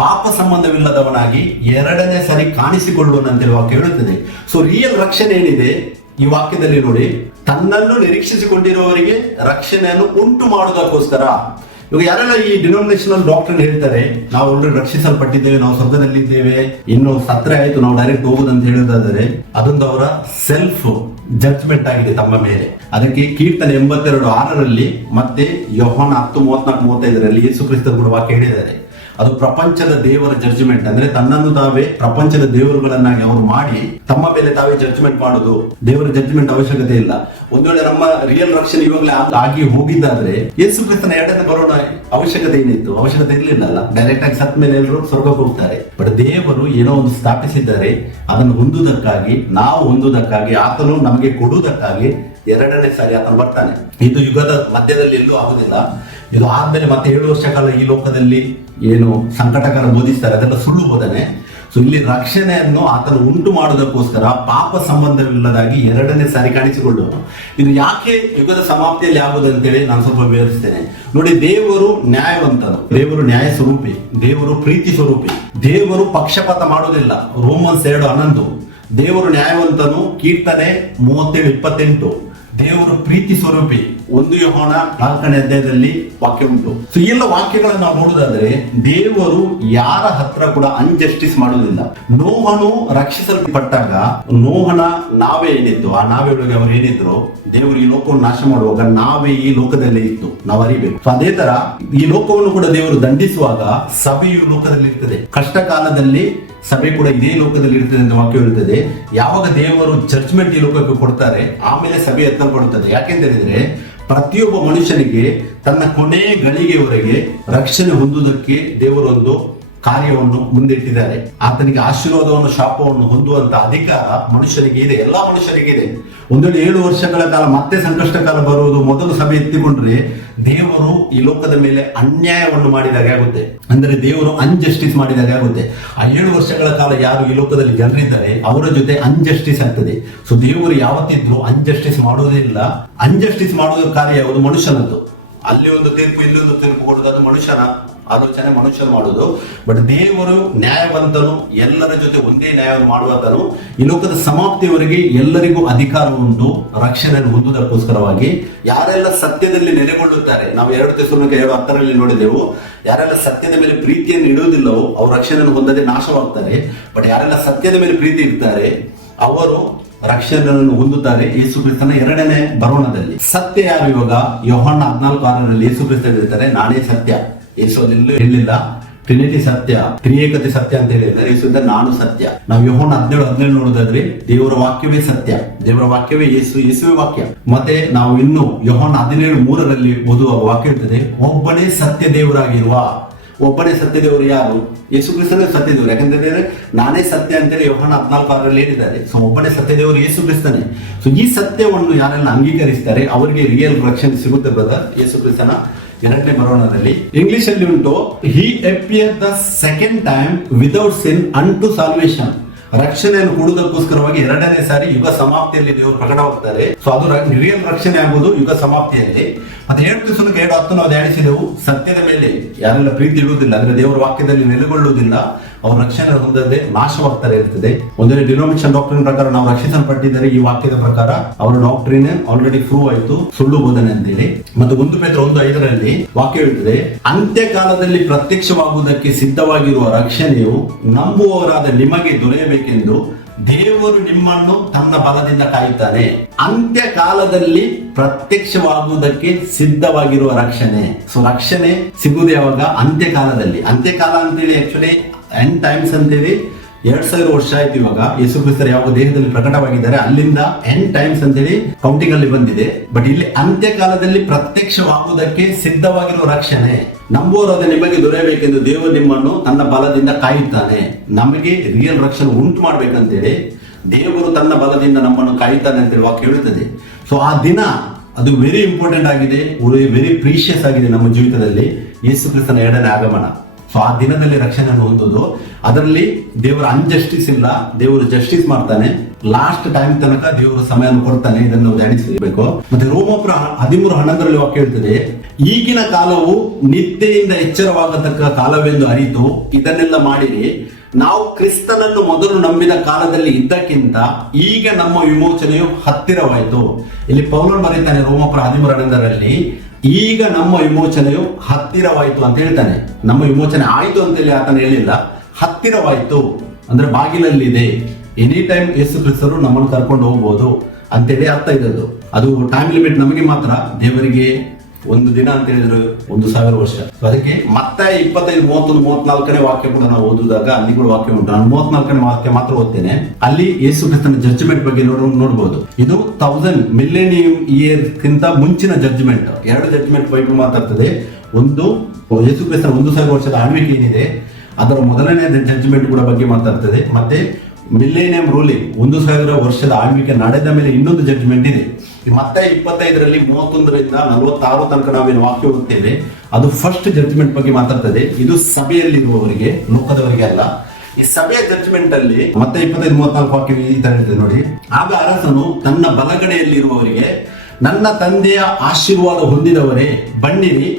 ಪಾಪ ಸಂಬಂಧವಿಲ್ಲದವನಾಗಿ ಎರಡನೇ ಸಾರಿ ಕಾಣಿಸಿಕೊಳ್ಳುವನಂತೆ ವಾಕ್ಯ ಹೇಳುತ್ತದೆ. ಸೊ ರಿಯಲ್ ರಕ್ಷಣೆ ಏನಿದೆ ಈ ವಾಕ್ಯದಲ್ಲಿ ನೋಡಿ, ತನ್ನನ್ನು ನಿರೀಕ್ಷಿಸಿಕೊಂಡಿರುವವರಿಗೆ ರಕ್ಷಣೆಯನ್ನು ಉಂಟು ಮಾಡುವುದಕ್ಕೋಸ್ಕರ. ಇವಾಗ ಯಾರೆಲ್ಲ ಈ ಡಿನಾಮಿನೇಷನಲ್ ಡಾಕ್ಟ್ರಿನ್ ಹೇಳ್ತಾರೆ, ನಾವು ಆಲ್ರೆಡಿ ರಕ್ಷಿಸಲ್ಪಟ್ಟಿದ್ದೇವೆ, ನಾವು ಸ್ವರ್ಗದಲ್ಲಿದ್ದೇವೆ, ಇನ್ನು ಸತ್ರೆ ಆಯ್ತು, ನಾವು ಡೈರೆಕ್ಟ್ ಹೋಗುದಂತ ಹೇಳುವುದಾದರೆ ಅದೊಂದು ಅವರ ಸೆಲ್ಫ್ ಜಡ್ಜ್ಮೆಂಟ್ ಆಗಿದೆ ತಮ್ಮ ಮೇಲೆ. ಅದಕ್ಕೆ ಕೀರ್ತನೆ 82:6 ಮತ್ತೆ ಯೋಹಾನ 10:34-35 ಯೇಸು ಕ್ರಿಸ್ತನ ಕೂಡ ವಾಕ್ಯ ಹೇಳಿದ್ದಾರೆ, ಅದು ಪ್ರಪಂಚದ ದೇವರ ಜಡ್ಜ್ಮೆಂಟ್. ಅಂದ್ರೆ ತನ್ನನ್ನು ತಾವೇ ಪ್ರಪಂಚದ ದೇವರುಗಳನ್ನಾಗಿ ಅವರು ಮಾಡಿ ತಮ್ಮ ಮೇಲೆ ತಾವೇ ಜಡ್ಜ್ಮೆಂಟ್ ಮಾಡೋದು. ದೇವರ ಜಡ್ಜ್ಮೆಂಟ್ ಅವಶ್ಯಕತೆ ಇಲ್ಲ. ಒಂದು ವೇಳೆ ನಮ್ಮ ರಿಯಲ್ ರಕ್ಷಣೆ ಇವಾಗಲೇ ಆಗಿ ಹೋಗಿದ್ದಾದ್ರೆ ಯೇಸು ಕ್ರಿಸ್ತನ ಎರಡನೇ ಬರೋಣ ಅವಶ್ಯಕತೆ ಏನಿತ್ತು? ಅವಶ್ಯಕತೆ ಇರ್ಲಿಲ್ಲ. ಡೈರೆಕ್ಟ್ ಆಗಿ ಸತ್ ಮೇಲೆ ಎಲ್ಲರೂ ಸ್ವರ್ಗಕ್ಕೆ ಹೋಗ್ತಾರೆ. ಬಟ್ ದೇವರು ಏನೋ ಒಂದು ಸ್ಥಾಪಿಸಿದ್ದಾರೆ, ಅದನ್ನು ಹೊಂದುವುದಕ್ಕಾಗಿ, ನಾವು ಹೊಂದುವುದಕ್ಕಾಗಿ, ಆತನು ನಮಗೆ ಕೊಡುವುದಕ್ಕಾಗಿ ಎರಡನೇ ಸಾರಿ ಆತನು ಬರ್ತಾನೆ. ಇದು ಯುಗದ ಮಧ್ಯದಲ್ಲಿ ಎಲ್ಲೂ ಆಗುದಿಲ್ಲ. ಇದು ಆದ್ಮೇಲೆ ಮತ್ತೆ 7 ವರ್ಷ ಕಾಲ ಈ ಲೋಕದಲ್ಲಿ ಏನು ಸಂಕಟಕರ ಬೋಧಿಸ್ತಾರೆ ಅದೆಲ್ಲ ಸುಳ್ಳು ಬೋಧನೆ. ಸೊ ಇಲ್ಲಿ ರಕ್ಷಣೆಯನ್ನು ಆತನು ಉಂಟು ಮಾಡುವುದಕ್ಕೋಸ್ಕರ ಪಾಪ ಸಂಬಂಧವಿಲ್ಲದಾಗಿ ಎರಡನೇ ಸಾರಿ ಕಾಣಿಸಿಕೊಳ್ಳುವನು. ಇದು ಯಾಕೆ ಯುಗದ ಸಮಾಪ್ತಿಯಲ್ಲಿ ಆಗುವುದು ಅಂತೇಳಿ ನಾನು ಸ್ವಲ್ಪ ವಿವರಿಸ್ತೇನೆ. ನೋಡಿ, ದೇವರು ನ್ಯಾಯವಂತನು, ದೇವರು ನ್ಯಾಯ ಸ್ವರೂಪಿ, ದೇವರು ಪ್ರೀತಿ ಸ್ವರೂಪಿ, ದೇವರು ಪಕ್ಷಪಾತ ಮಾಡುವುದಿಲ್ಲ. ರೋಮನ್ಸ್ 2:11 ದೇವರು ನ್ಯಾಯವಂತನು. ಕೀರ್ತನೆ 37:28 ದೇವರು ಪ್ರೀತಿ ಸ್ವರೂಪಿ. 1 ಯೋಹಾನ 4ನೇ ಅಧ್ಯಾಯದಲ್ಲಿ ವಾಕ್ಯ ಉಂಟು. ಸೊ ಈ ಎಲ್ಲ ವಾಕ್ಯಗಳನ್ನು ನಾವು ನೋಡುವುದಾದ್ರೆ ದೇವರು ಯಾರ ಹತ್ರ ಕೂಡ ಅನ್ಜಸ್ಟಿಸ್ ಮಾಡುವುದಿಲ್ಲ. ನೋಹನು ರಕ್ಷಿಸಲ್ಪಟ್ಟಾಗ ನೋಹನ ನಾವೇ ಏನಿತ್ತು, ಆ ನಾವೇ ಒಳಗೆ ಅವರು ಏನಿದ್ರು, ದೇವರು ಈ ಲೋಕವನ್ನು ನಾಶ ಮಾಡುವಾಗ ನಾವೇ ಈ ಲೋಕದಲ್ಲಿ ಇತ್ತು, ನಾವು ಅರಿಬೇಕು. ಸೊ ಅದೇ ತರ ಈ ಲೋಕವನ್ನು ಕೂಡ ದೇವರು ದಂಡಿಸುವಾಗ ಸಭೆಯು ಲೋಕದಲ್ಲಿ ಇರ್ತದೆ. ಕಷ್ಟ ಕಾಲದಲ್ಲಿ ಸಭೆ ಕೂಡ ಇದೇ ಲೋಕದಲ್ಲಿ ಇರ್ತದೆ ಅಂತ ವಾಕ್ಯ ಇರುತ್ತದೆ. ಯಾವಾಗ ದೇವರು ಜಡ್ಜ್ಮೆಂಟ್ ಈ ಲೋಕಕ್ಕೆ ಕೊಡ್ತಾರೆ ಆಮೇಲೆ ಸಭೆ ಎತ್ತಲ್ಪಡುತ್ತದೆ. ಯಾಕೆಂತ ಹೇಳಿದ್ರೆ ಪ್ರತಿಯೊಬ್ಬ ಮನುಷ್ಯನಿಗೆ ತನ್ನ ಕೊನೆ ಗಳಿಗೆವರೆಗೆ ರಕ್ಷಣೆ ಹೊಂದುವುದಕ್ಕೆ ದೇವರೊಂದು ಕಾರ್ಯವನ್ನು ಮುಂದಿಟ್ಟಿದ್ದಾರೆ. ಆತನಿಗೆ ಆಶೀರ್ವಾದವನ್ನು ಶಾಪವನ್ನು ಹೊಂದುವಂತ ಅಧಿಕಾರ ಮನುಷ್ಯನಿಗೆ ಇದೆ, ಎಲ್ಲಾ ಮನುಷ್ಯನಿಗೆ ಇದೆ. ಒಂದು ವೇಳೆ 7 ವರ್ಷಗಳ ಕಾಲ ಮತ್ತೆ ಸಂಕಷ್ಟ ಕಾಲ ಬರುವುದು ಮೊದಲು ಸಭೆ ಎತ್ತಿಕೊಂಡ್ರೆ ದೇವರು ಈ ಲೋಕದ ಮೇಲೆ ಅನ್ಯಾಯವನ್ನು ಮಾಡಿದಾಗ ಆಗುತ್ತೆ. ಅಂದ್ರೆ ದೇವರು ಅನ್ಜಸ್ಟಿಸ್ ಮಾಡಿದಾಗ ಆಗುತ್ತೆ. ಆ 7 ವರ್ಷಗಳ ಕಾಲ ಯಾರು ಈ ಲೋಕದಲ್ಲಿ ಜನರಿದ್ದಾರೆ ಅವರ ಜೊತೆ ಅನ್ಜಸ್ಟಿಸ್ ಆಗ್ತದೆ. ಸೊ ದೇವರು ಯಾವತ್ತಿದ್ರು ಅನ್ಜಸ್ಟಿಸ್ ಮಾಡುವುದಿಲ್ಲ. ಅನ್ಜಸ್ಟಿಸ್ ಮಾಡುವ ಕಾರ್ಯ ಯಾವುದು? ಮನುಷ್ಯನದ್ದು. ಅಲ್ಲಿ ಒಂದು ತೀರ್ಪು ಇಲ್ಲಿ ಒಂದು ತೀರ್ಪು ಕೊಡುವುದು ಅದು ಮನುಷ್ಯನ ಆಲೋಚನೆ, ಮನುಷ್ಯನು ಮಾಡುವುದು. ಬಟ್ ದೇವರು ನ್ಯಾಯವಂತನು, ಎಲ್ಲರ ಜೊತೆ ಒಂದೇ ನ್ಯಾಯವನ್ನು ಮಾಡುವಾತನು. ಈ ಲೋಕದ ಸಮಾಪ್ತಿಯವರೆಗೆ ಎಲ್ಲರಿಗೂ ಅಧಿಕಾರ ಉಂಟು ರಕ್ಷಣೆಯನ್ನು ಹೊಂದುವುದಕ್ಕೋಸ್ಕರವಾಗಿ. ಯಾರೆಲ್ಲ ಸತ್ಯದಲ್ಲಿ ನೆಲೆಗೊಳ್ಳುತ್ತಾರೆ, ನಾವು 2 ತೆಸಲೋನಿಕ 2:10 ನೋಡಿದೆವು, ಯಾರೆಲ್ಲ ಸತ್ಯದ ಮೇಲೆ ಪ್ರೀತಿಯನ್ನು ಇಡುವುದಿಲ್ಲವೋ ಅವರು ರಕ್ಷಣೆಯನ್ನು ಹೊಂದದೆ ನಾಶವಾಗ್ತಾರೆ. ಬಟ್ ಯಾರೆಲ್ಲ ಸತ್ಯದ ಮೇಲೆ ಪ್ರೀತಿ ಇರ್ತಾರೆ ಅವರು ರಕ್ಷಣೆಯನ್ನು ಹೊಂದುತ್ತಾರೆ ಯೇಸು ಕ್ರಿಸ್ತನ ಎರಡನೇ ಬರೋಣದಲ್ಲಿ. ಸತ್ಯ ಯಾರು? ಇವಾಗ ಯೋಹಾನ 14:6 ಯೇಸು ಕ್ರಿಸ್ತ ಹೇಳ್ತಾರೆ, ನಾನೇ ಸತ್ಯ. ಯೇಸು ಅದೆಲ್ಲೂ ಹೇಳಿಲ್ಲ ಟ್ರಿನಿಟಿ ಸತ್ಯ, ತ್ರಿಏಕತೆ ಸತ್ಯ ಅಂತ ಹೇಳಿದ್ದಾರೆ. ಯೇಸು ನಾನು ಸತ್ಯ. ನಾವು ಯೋಹಾನ 17:17 ನೋಡೋದಾದ್ರೆ ದೇವರ ವಾಕ್ಯವೇ ಸತ್ಯ, ದೇವರ ವಾಕ್ಯವೇ ಯೇಸುವೇ ವಾಕ್ಯ. ಮತ್ತೆ ನಾವು ಇನ್ನು ಯೋಹಾನ 17:3 ಓದುವ ವಾಕ್ಯ ಇರ್ತದೆ, ಒಬ್ಬನೇ ಸತ್ಯ ದೇವರಾಗಿರುವ. ಒಬ್ಬನೇ ಸತ್ಯ ದೇವರು ಯಾರು? ಯೇಸು ಕ್ರಿಸ್ತನೇ ಸತ್ಯ ದೇವರು. ಯಾಕಂದ್ರೆ ನಾನೇ ಸತ್ಯ ಅಂತೇಳಿ ಯೋಹಾನ 14:6 ಹೇಳಿದ್ದಾರೆ. ಸೊ ಒಬ್ಬನೇ ಸತ್ಯ ದೇವರು ಯೇಸು ಕ್ರಿಸ್ತನೇ. ಸೊ ಈ ಸತ್ಯವನ್ನು ಯಾರೆಲ್ಲ ಅಂಗೀಕರಿಸ್ತಾರೆ ಅವರಿಗೆ ರಿಯಲ್ ರಕ್ಷಣೆ ಸಿಗುತ್ತೆ ಬ್ರದರ್, ಯೇಸು ಕ್ರಿಸ್ತನ ಎರಡನೇ ಬರೋಣದಲ್ಲಿ. ಇಂಗ್ಲಿಷ್ ಅಲ್ಲಿ ಉಂಟು, he appear the second time without sin unto salvation. ರಕ್ಷಣೆಯನ್ನು ಕೊಡುವುದಕ್ಕೋಸ್ಕರವಾಗಿ ಎರಡನೇ ಸಾರಿ ಯುಗ ಸಮಾಪ್ತಿಯಲ್ಲಿ ದೇವರು ಪ್ರಕಟವಾಗ್ತಾರೆ. ಸೊ ಅದು ರಿಯಲ್ ರಕ್ಷಣೆ ಆಗುವುದು ಯುಗ ಸಮಾಪ್ತಿಯಲ್ಲಿ. ಮತ್ತೆ 7 ತೆಸಲೋನಿಕ 2:10 ನಾವು ಧ್ಯಾನಿಸಿದೆವು, ಸತ್ಯದ ಮೇಲೆ ಯಾರೆಲ್ಲ ಪ್ರೀತಿ ಇಡುವುದಿಲ್ಲ, ಅಂದ್ರೆ ದೇವರ ವಾಕ್ಯದಲ್ಲಿ ನೆಲೆಗೊಳ್ಳುವುದಿಲ್ಲ, ಅವ್ರ ರಕ್ಷಣೆ ಹೊಂದದೆ ನಾಶವಾಗ್ತಾರೆ ಇರ್ತದೆ. ಒಂದೇ ಡಿನೋಮಿನೇಷನ್ ಡಾಕ್ಟ್ರಿನ್ ಪ್ರಕಾರ ನಾವು ರಕ್ಷಿಸಲ್ಪಟ್ಟಿದ್ದಾರೆ. ಈ ವಾಕ್ಯದ ಪ್ರಕಾರ ಅವರ ಡಾಕ್ಟ್ರಿನ್ ಆಲ್ರೆಡಿ ಪ್ರೂವ್ ಆಯ್ತು, ಸುಳ್ಳು ಬೋಧನೆ ಅಂತೇಳಿ. ಮತ್ತು 1 ಪೇತ್ರ 1:5 ವಾಕ್ಯ ಹೇಳ್ತದೆ, ಅಂತ್ಯಕಾಲದಲ್ಲಿ ಪ್ರತ್ಯಕ್ಷವಾಗುವುದಕ್ಕೆ ಸಿದ್ಧವಾಗಿರುವ ರಕ್ಷಣೆಯು ನಂಬುವವರಾದ ನಿಮಗೆ ದೊರೆಯಬೇಕೆಂದು ದೇವರು ನಿಮ್ಮನ್ನು ತನ್ನ ಬಲದಿಂದ ಕಾಯುತ್ತಾನೆ. ಅಂತ್ಯಕಾಲದಲ್ಲಿ ಪ್ರತ್ಯಕ್ಷವಾಗುವುದಕ್ಕೆ ಸಿದ್ಧವಾಗಿರುವ ರಕ್ಷಣೆ. ಸೊ ರಕ್ಷಣೆ ಸಿಗುವುದು ಯಾವಾಗ? ಅಂತ್ಯಕಾಲದಲ್ಲಿ. ಅಂತ್ಯಕಾಲ ಅಂತೇಳಿ ಆಕ್ಚುಲಿ ಎಂಡ್ ಟೈಮ್ಸ್ ಅಂತೇಳಿ 2000 ವರ್ಷ ಆಯ್ತು ಇವಾಗ ಯೇಸು ಕ್ರಿಸ್ತರು ಯಾವ ದೇಹದಲ್ಲಿ ಪ್ರಕಟವಾಗಿದ್ದಾರೆ ಅಲ್ಲಿಂದ ಎಂಡ್ ಟೈಮ್ಸ್ ಅಂತೇಳಿ ಕೌಂಟಿಂಗ್ ಅಲ್ಲಿ ಬಂದಿದೆ. ಬಟ್ ಇಲ್ಲಿ ಅಂತ್ಯಕಾಲದಲ್ಲಿ ಪ್ರತ್ಯಕ್ಷವಾಗುವುದಕ್ಕೆ ಸಿದ್ಧವಾಗಿರುವ ರಕ್ಷಣೆ ನಂಬುವವರಾದ ನಿಮಗೆ ದೊರೆಯಬೇಕೆಂದು ದೇವರು ನಿಮ್ಮನ್ನು ತನ್ನ ಬಲದಿಂದ ಕಾಯುತ್ತಾನೆ. ನಮಗೆ ರಿಯಲ್ ರಕ್ಷಣೆ ಉಂಟು ಮಾಡ್ಬೇಕಂತೇಳಿ ದೇವರು ತನ್ನ ಬಲದಿಂದ ನಮ್ಮನ್ನು ಕಾಯುತ್ತಾನೆ ಅಂತೇಳಿ ವಾಕ್ಯ ಹೇಳುತ್ತದೆ. ಸೊ ಆ ದಿನ ಅದು ವೆರಿ ಇಂಪಾರ್ಟೆಂಟ್ ಆಗಿದೆ, ವೆರಿ ಪ್ರೀಶಿಯಸ್ ಆಗಿದೆ ನಮ್ಮ ಜೀವಿತದಲ್ಲಿ, ಯೇಸು ಕ್ರಿಸ್ತನ ಎರಡನೇ ಆಗಮನ. ಸೊ ಆ ದಿನದಲ್ಲಿ ರಕ್ಷಣೆಯನ್ನು ಹೊಂದುವುದು, ಅದರಲ್ಲಿ ದೇವರ ಅನ್ಜಸ್ಟಿಸ್ ಇಲ್ಲ, ದೇವರು ಜಸ್ಟಿಸ್ ಮಾಡ್ತಾನೆ. ಲಾಸ್ಟ್ ಟೈಮ್ ತನಕ ದೇವರು ಸಮಯವನ್ನು ಕೊಡ್ತಾನೆ, ಇದನ್ನು ಧ್ಯಾನಿಸಬೇಕು. ಮತ್ತೆ ರೋಮಪುರ 13:11 ವಾಕ್ಯ ಹೇಳ್ತದೆ, ಈಗಿನ ಕಾಲವು ನಿದ್ದೆಯಿಂದ ಎಚ್ಚರವಾಗತಕ್ಕ ಕಾಲವೆಂದು ಅರಿತು ಇದನ್ನೆಲ್ಲ ಮಾಡಿರಿ. ನಾವು ಕ್ರಿಸ್ತನನ್ನು ಮೊದಲು ನಂಬಿದ ಕಾಲದಲ್ಲಿ ಇದ್ದಕ್ಕಿಂತ ಈಗ ನಮ್ಮ ವಿಮೋಚನೆಯು ಹತ್ತಿರವಾಯಿತು. ಇಲ್ಲಿ ಪೌಲನು ಬರೀತಾನೆ ರೋಮಪುರ 13:11 ಈಗ ನಮ್ಮ ವಿಮೋಚನೆಯು ಹತ್ತಿರವಾಯಿತು ಅಂತ ಹೇಳ್ತಾನೆ. ನಮ್ಮ ವಿಮೋಚನೆ ಆಯ್ತು ಅಂತೇಳಿ ಆತನ ಹೇಳಿಲ್ಲ, ಹತ್ತಿರವಾಯಿತು ಅಂದ್ರೆ ಬಾಗಿಲಲ್ಲಿದೆ. ಎನಿ ಟೈಮ್ ಯೇಸು ಕ್ರಿಸ್ತರು ನಮ್ಮನ್ನು ಕರ್ಕೊಂಡು ಹೋಗ್ಬೋದು ಅಂತೇಳಿ ಅರ್ಥ ಇದ್ದದ್ದು. ಅದು ಟೈಮ್ ಲಿಮಿಟ್ ನಮಗೆ ಮಾತ್ರ, ದೇವರಿಗೆ ಒಂದು ದಿನ ಅಂತ ಹೇಳಿದ್ರೆ 1000 ವರ್ಷ. ಅದಕ್ಕೆ ಮತ್ತೆ 25, 31, 34ನೇ ವಾಕ್ಯ ಕೂಡ ನಾವು ಓದುವಾಗ ಅಲ್ಲಿ ಕೂಡ ವಾಕ್ಯ ಉಂಟು. ನಾನು 34ನೇ ವಾಕ್ಯ ಮಾತ್ರ ಓದ್ತೇನೆ. ಅಲ್ಲಿ ಯೇಸು ಕ್ರಿಸ್ತನ ಜಡ್ಜ್ಮೆಂಟ್ ಬಗ್ಗೆ ನೋಡಬಹುದು. ಇದು 1000 ಮಿಲೇನಿಯಂ ಇಯರ್ ಗಿಂತ ಮುಂಚಿನ ಜಡ್ಜ್ಮೆಂಟ್. 2 judgment Bible ಮಾತಾಡ್ತದೆ. ಒಂದು ಯೇಸು ಕ್ರಿಸ್ತನ 1000 ವರ್ಷದ ಆಳ್ವಿಕೆ ಏನಿದೆ ಅದರ ಮೊದಲನೇ ಜಡ್ಜ್ಮೆಂಟ್ ಕೂಡ ಬಗ್ಗೆ ಮಾತಾಡ್ತದೆ. ಮತ್ತೆ ಮಿಲೇನಿಯಂ ರೂಲಿಂಗ್ 1000 ವರ್ಷದ ಆಳ್ವಿಕೆ ನಡೆದ ಮೇಲೆ ಇನ್ನೊಂದು ಜಡ್ಜ್ಮೆಂಟ್ ಇದೆ. ಮತ್ತೆ 25ರಲ್ಲಿ 31ರಿಂದ 46 ತನಕ ನಾವೇನು ವಾಕ್ಯ ಓದ್ತೇವೆ ಅದು ಫಸ್ಟ್ ಜಡ್ಜ್ಮೆಂಟ್ ಬಗ್ಗೆ ಮಾತಾಡ್ತದೆ. ಇದು ಸಭೆಯಲ್ಲಿರುವವರಿಗೆ, ಲೋಕದವರಿಗೆ ಅಲ್ಲ. ಈ ಸಭೆಯ ಜಡ್ಜ್ಮೆಂಟ್ ಅಲ್ಲಿ ಮತ್ತೆ 25, 34 ವಾಕ್ಯ ಈ ತರ ಹೇಳ್ತದೆ ನೋಡಿ. ಆಗ ಅರಸನು ತನ್ನ ಬಲಗಡೆಯಲ್ಲಿರುವವರಿಗೆ, ನನ್ನ ತಂದೆಯ ಆಶೀರ್ವಾದ ಹೊಂದಿದವರೇ ಬನ್ನಿರಿ,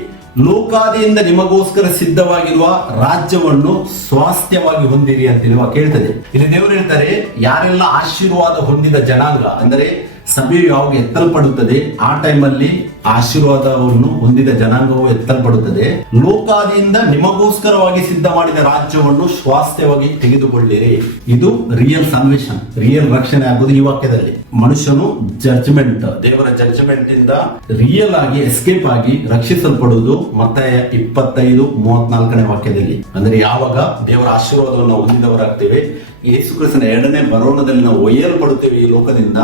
ಲೋಕಾದಿಯಿಂದ ನಿಮಗೋಸ್ಕರ ಸಿದ್ಧವಾಗಿರುವ ರಾಜ್ಯವನ್ನು ಸ್ವಾಸ್ಥ್ಯವಾಗಿ ಹೊಂದಿರಿ ಅಂತ ಕೇಳ್ತದೆ. ಇಲ್ಲಿ ದೇವರು ಹೇಳ್ತಾರೆ, ಯಾರೆಲ್ಲ ಆಶೀರ್ವಾದ ಹೊಂದಿದ ಜನಾಂಗ ಅಂದರೆ ಸಭೆಯು ಯಾವಾಗ ಎತ್ತಲ್ಪಡುತ್ತದೆ ಆ ಟೈಮಲ್ಲಿ ಆಶೀರ್ವಾದವನ್ನು ಹೊಂದಿದ ಜನಾಂಗವು ಎತ್ತಲ್ಪಡುತ್ತದೆ. ಲೋಕಾದಿಯಿಂದ ನಿಮಗೋಸ್ಕರವಾಗಿ ಸಿದ್ಧ ಮಾಡಿದ ರಾಜ್ಯವನ್ನು ಸ್ವಾಸ್ಥ್ಯವಾಗಿ ತೆಗೆದುಕೊಳ್ಳಿರಿ. ಇದು ರಿಯಲ್ ಸಲ್ವೇಷನ್, ರಿಯಲ್ ರಕ್ಷಣೆ ಆಗುವುದು ಈ ವಾಕ್ಯದಲ್ಲಿ. ಮನುಷ್ಯನು ಜಡ್ಜ್ಮೆಂಟ್, ದೇವರ ಜಡ್ಜ್ಮೆಂಟ್ ಇಂದ ರಿಯಲ್ ಆಗಿ ಎಸ್ಕೇಪ್ ಆಗಿ ರಕ್ಷಿಸಲ್ಪಡುವುದು ಮತ್ತಾಯ 25, 34ನೇ ವಾಕ್ಯದಲ್ಲಿ. ಅಂದ್ರೆ ಯಾವಾಗ ದೇವರ ಆಶೀರ್ವಾದವನ್ನು ಹೊಂದಿದವರಾಗ್ತೇವೆ, ಯೇಸು ಕ್ರಿಸ್ತನ 2ನೇ ಬರೋಣದಲ್ಲಿ ನಾವು ಒಯ್ಯಲ್ಪಡುತ್ತೇವೆ ಈ ಲೋಕದಿಂದ,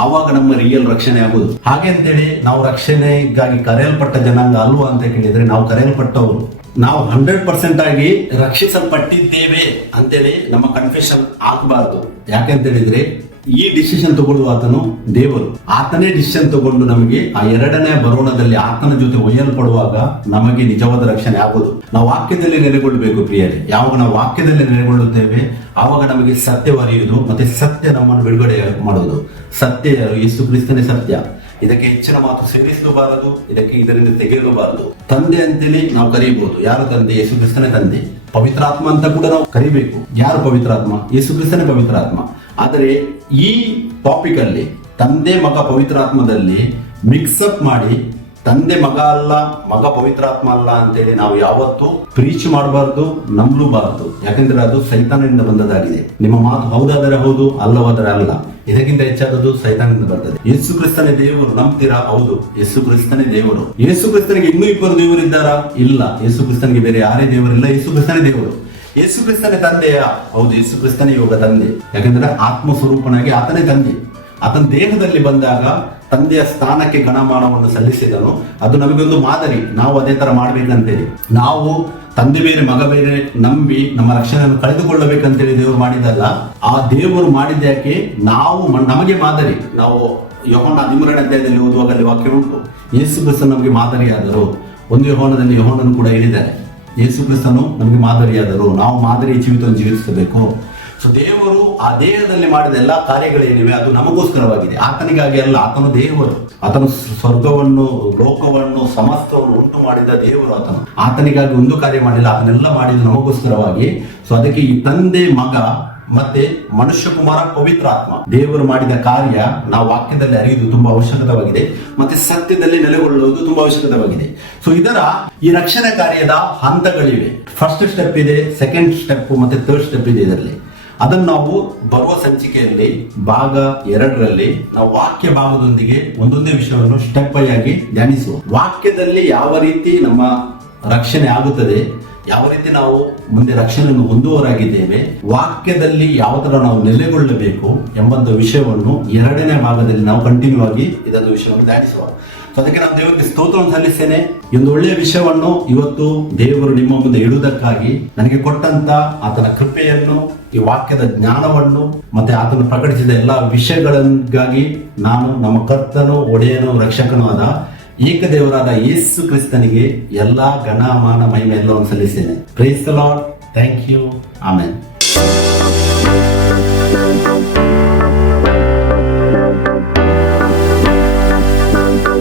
ಆವಾಗ ನಮ್ಮ ರಿಯಲ್ ರಕ್ಷಣೆ ಆಗುದು. ಹಾಗೆ ಅಂತೇಳಿ ನಾವು ರಕ್ಷಣೆಗಾಗಿ ಕರೆಯಲ್ಪಟ್ಟ ಜನಾಂಗ ಅಲ್ವಾ ಅಂತ ಕೇಳಿದ್ರೆ ನಾವು ಕರೆಯಲ್ಪಟ್ಟವರು. ನಾವು 100% ಆಗಿ ರಕ್ಷಿಸಲ್ಪಟ್ಟಿದ್ದೇವೆ ಅಂತೇಳಿ ನಮ್ಮ ಕನ್ಫೆಷನ್ ಆಗಬಾರ್ದು. ಯಾಕೆಂತ ಹೇಳಿದ್ರೆ ಈ ಡಿಸಿಷನ್ ತಗೊಳ್ಳುವ ಆತನು ದೇವರು. ಆತನೇ ಡಿಸಿಷನ್ ತಗೊಂಡು ನಮಗೆ ಆ 2ನೇ ಬರೋಣದಲ್ಲಿ ಆತನ ಜೊತೆ ಒಯ್ಯಲ್ಪಡುವಾಗ ನಮಗೆ ನಿಜವಾದ ರಕ್ಷಣೆ ಆಗುವುದು. ನಾವು ವಾಕ್ಯದಲ್ಲಿ ನೆಲೆಗೊಳ್ಳಬೇಕು ಪ್ರಿಯರೇ. ಯಾವಾಗ ನಾವು ವಾಕ್ಯದಲ್ಲಿ ನೆಲೆಗೊಳ್ಳುತ್ತೇವೆ ಆವಾಗ ನಮಗೆ ಸತ್ಯ ಅರಿಯುವುದು, ಮತ್ತೆ ಸತ್ಯ ನಮ್ಮನ್ನು ಬಿಡುಗಡೆ ಮಾಡುವುದು. ಸತ್ಯ ಯಾರು? ಯೇಸು ಕ್ರಿಸ್ತನೇ ಸತ್ಯ. ಇದಕ್ಕೆ ಹೆಚ್ಚಿನ ಮಾತು ಸೇರಿಸಲೂಬಾರದು, ಇದರಿಂದ ತೆಗೆಯಲೂಬಾರದು. ತಂದೆ ಅಂತೇಳಿ ನಾವು ಕರೀಬಹುದು. ಯಾರು ತಂದೆ? ಯೇಸು ಕ್ರಿಸ್ತನೇ ತಂದೆ. ಪವಿತ್ರಾತ್ಮ ಅಂತ ಕೂಡ ನಾವು ಕರಿಬೇಕು. ಯಾರು ಪವಿತ್ರಾತ್ಮ? ಯೇಸು ಕ್ರಿಸ್ತನೇ ಪವಿತ್ರಾತ್ಮ. ಆದರೆ ಈ ಟಾಪಿಕ್ ಅಲ್ಲಿ ತಂದೆ ಮಗ ಪವಿತ್ರಾತ್ಮದಲ್ಲಿ ಮಿಕ್ಸಪ್ ಮಾಡಿ ತಂದೆ ಮಗ ಅಲ್ಲ, ಮಗ ಪವಿತ್ರಾತ್ಮ ಅಲ್ಲ ಅಂತೇಳಿ ನಾವು ಯಾವತ್ತೂ ಪ್ರೀಚ್ ಮಾಡಬಾರ್ದು, ನಂಬಲೂಬಾರದು. ಯಾಕಂದ್ರೆ ಅದು ಸೈತಾನದಿಂದ ಬಂದದಾಗಿದೆ. ನಿಮ್ಮ ಮಾತು ಹೌದಾದರೆ ಹೌದು, ಅಲ್ಲವಾದರೆ ಅಲ್ಲ. ಇದಕ್ಕಿಂತ ಹೆಚ್ಚಾದದ್ದು ಸೈತಾನದಿಂದ ಬರ್ತದೆ. ಯೇಸು ಕ್ರಿಸ್ತನೇ ದೇವರು ನಂಬ್ತೀರಾ? ಹೌದು, ಯೇಸು ಕ್ರಿಸ್ತನೇ ದೇವರು. ಯೇಸು ಕ್ರಿಸ್ತನಿಗೆ ಇನ್ನೂ 2 ದೇವರು ಇದ್ದಾರಾ? ಇಲ್ಲ. ಯೇಸು ಕ್ರಿಸ್ತನಿಗೆ ಬೇರೆ ಯಾರೇ ದೇವರಿಲ್ಲ, ಯೇಸು ಕ್ರಿಸ್ತನೇ ದೇವರು. ಯೇಸು ಕ್ರಿಸ್ತನೇ ತಂದೆಯ? ಹೌದು, ಯೇಸು ಕ್ರಿಸ್ತನೇ ಯೋಗ ತಂದೆ. ಯಾಕಂದ್ರೆ ಆತ್ಮ ಸ್ವರೂಪನಾಗಿ ಆತನೇ ತಂದೆ. ಆತನ ದೇಹದಲ್ಲಿ ಬಂದಾಗ ತಂದೆಯ ಸ್ಥಾನಕ್ಕೆ ಗಣಮಾನವನ್ನು ಸಲ್ಲಿಸಿದನು. ಅದು ನಮಗೊಂದು ಮಾದರಿ. ನಾವು ಅದೇ ತರ ಮಾಡ್ಬೇಕಂತೇಳಿ, ನಾವು ತಂದೆ ಬೇರೆ ಮಗ ಬೇರೆ ನಂಬಿ ನಮ್ಮ ರಕ್ಷಣೆಯನ್ನು ಕಳೆದುಕೊಳ್ಳಬೇಕಂತೇಳಿ ದೇವರು ಮಾಡಿದಲ್ಲ. ಆ ದೇವರು ಮಾಡಿದ್ಯಾಕೆ? ನಾವು ನಮಗೆ ಮಾದರಿ. ನಾವು ಯೋಹಾನ 13ನೇ ಅಧ್ಯಾಯದಲ್ಲಿ ಓದುವಾಗ ಅಲ್ಲಿ ವಾಕ್ಯ ಉಂಟು, ಯೇಸು ಕ್ರಿಸ್ತನು ನಮಗೆ ಮಾದರಿಯಾದರು. 1 ಯೋಹಾನದಲ್ಲಿ ಯೋಹಾನನು ಕೂಡ ಹೇಳಿದ್ದಾರೆ, ಯೇಸು ಕ್ರಿಸ್ತನು ನಮಗೆ ಮಾದರಿಯಾದರು, ನಾವು ಮಾದರಿಯ ಜೀವಿತವನ್ನು ಜೀವಿಸಬೇಕು. ಸೊ ದೇವರು ಆ ದೇಹದಲ್ಲಿ ಮಾಡಿದ ಎಲ್ಲಾ ಕಾರ್ಯಗಳೇನಿವೆ ಅದು ನಮಗೋಸ್ಕರವಾಗಿದೆ, ಆತನಿಗಾಗಿ ಅಲ್ಲ. ಆತನು ದೇವರು, ಆತನು ಸ್ವರ್ಗವನ್ನು, ಲೋಕವನ್ನು, ಸಮಸ್ತವನ್ನು ಉಂಟು ಮಾಡಿದ ದೇವರು. ಆತನಿಗಾಗಿ ಒಂದು ಕಾರ್ಯ ಮಾಡಿಲ್ಲ, ಆತನೆಲ್ಲ ಮಾಡಿದ್ದು ನಮಗೋಸ್ಕರವಾಗಿ. ಸೊ ಅದಕ್ಕೆ ಈ ತಂದೆ ಮಗ ಮತ್ತೆ ಮನುಷ್ಯ ಕುಮಾರ ಪವಿತ್ರಾತ್ಮ ದೇವರು ಮಾಡಿದ ಕಾರ್ಯ ನಾವು ವಾಕ್ಯದಲ್ಲಿ ಅರಿಯುವುದು ತುಂಬಾ ಅವಶ್ಯಕವಾಗಿದೆ, ಮತ್ತೆ ಸತ್ಯದಲ್ಲಿ ನೆಲೆಗೊಳ್ಳುವುದು ತುಂಬಾ ಅವಶ್ಯಕವಾಗಿದೆ. ಸೊ ಇದರ ಈ ರಕ್ಷಣೆ ಕಾರ್ಯದ ಹಂತಗಳಿವೆ. ಫಸ್ಟ್ ಸ್ಟೆಪ್ ಇದೆ, ಸೆಕೆಂಡ್ ಸ್ಟೆಪ್ ಮತ್ತೆ ಥರ್ಡ್ ಸ್ಟೆಪ್ ಇದೆ ಇದರಲ್ಲಿ. ಅದನ್ನು ನಾವು ಬರುವ ಸಂಚಿಕೆಯಲ್ಲಿ ಭಾಗ 2ರಲ್ಲಿ ನಾವು ವಾಕ್ಯ ಭಾಗದೊಂದಿಗೆ ಒಂದೊಂದೇ ವಿಷಯವನ್ನು ಸ್ಟೆಪ್ ಬೈ ಆಗಿ ಧ್ಯಾನಿಸುವ. ವಾಕ್ಯದಲ್ಲಿ ಯಾವ ರೀತಿ ನಮ್ಮ ರಕ್ಷಣೆ ಆಗುತ್ತದೆ, ಯಾವ ರೀತಿ ನಾವು ಮುಂದೆ ರಕ್ಷಣೆಯನ್ನು ಹೊಂದುವವರಾಗಿದ್ದೇವೆ, ವಾಕ್ಯದಲ್ಲಿ ಯಾವ ತರ ನಾವು ನೆಲೆಗೊಳ್ಳಬೇಕು ಎಂಬಂತ ವಿಷಯವನ್ನು 2ನೇ ಭಾಗದಲ್ಲಿ ನಾವು ಕಂಟಿನ್ಯೂ ಆಗಿ ಇದೊಂದು ವಿಷಯವನ್ನು ಧ್ಯಾನಿಸುವ. ಅದಕ್ಕೆ ನಾನು ದೇವರಿಗೆ ಸ್ತೋತ್ರವನ್ನು ಸಲ್ಲಿಸ್ತೇನೆ. ಈ ಒಂದು ಒಳ್ಳೆಯ ವಿಷಯವನ್ನು ಇವತ್ತು ದೇವರು ನಿಮ್ಮ ಮುಂದೆ ಇಡುವುದಕ್ಕಾಗಿ ನನಗೆ ಕೊಟ್ಟಂತ ಆತನ ಕೃಪೆಯನ್ನು, ಈ ವಾಕ್ಯದ ಜ್ಞಾನವನ್ನು, ಮತ್ತೆ ಆತನು ಪ್ರಕಟಿಸಿದ ಎಲ್ಲಾ ವಿಷಯಗಳಿಗಾಗಿ ನಾನು ನಮ್ಮ ಕರ್ತನು, ಒಡೆಯನು, ರಕ್ಷಕನೂ ಆದ ಏಕದೇವರಾದ ಯೇಸು ಕ್ರಿಸ್ತನಿಗೆ ಎಲ್ಲಾ ಘನ ಮಾನ ಮಹಿಮೆ ಎಲ್ಲವನ್ನು ಸಲ್ಲಿಸ್ತೇನೆ. Praise the lord. Thank you. Amen.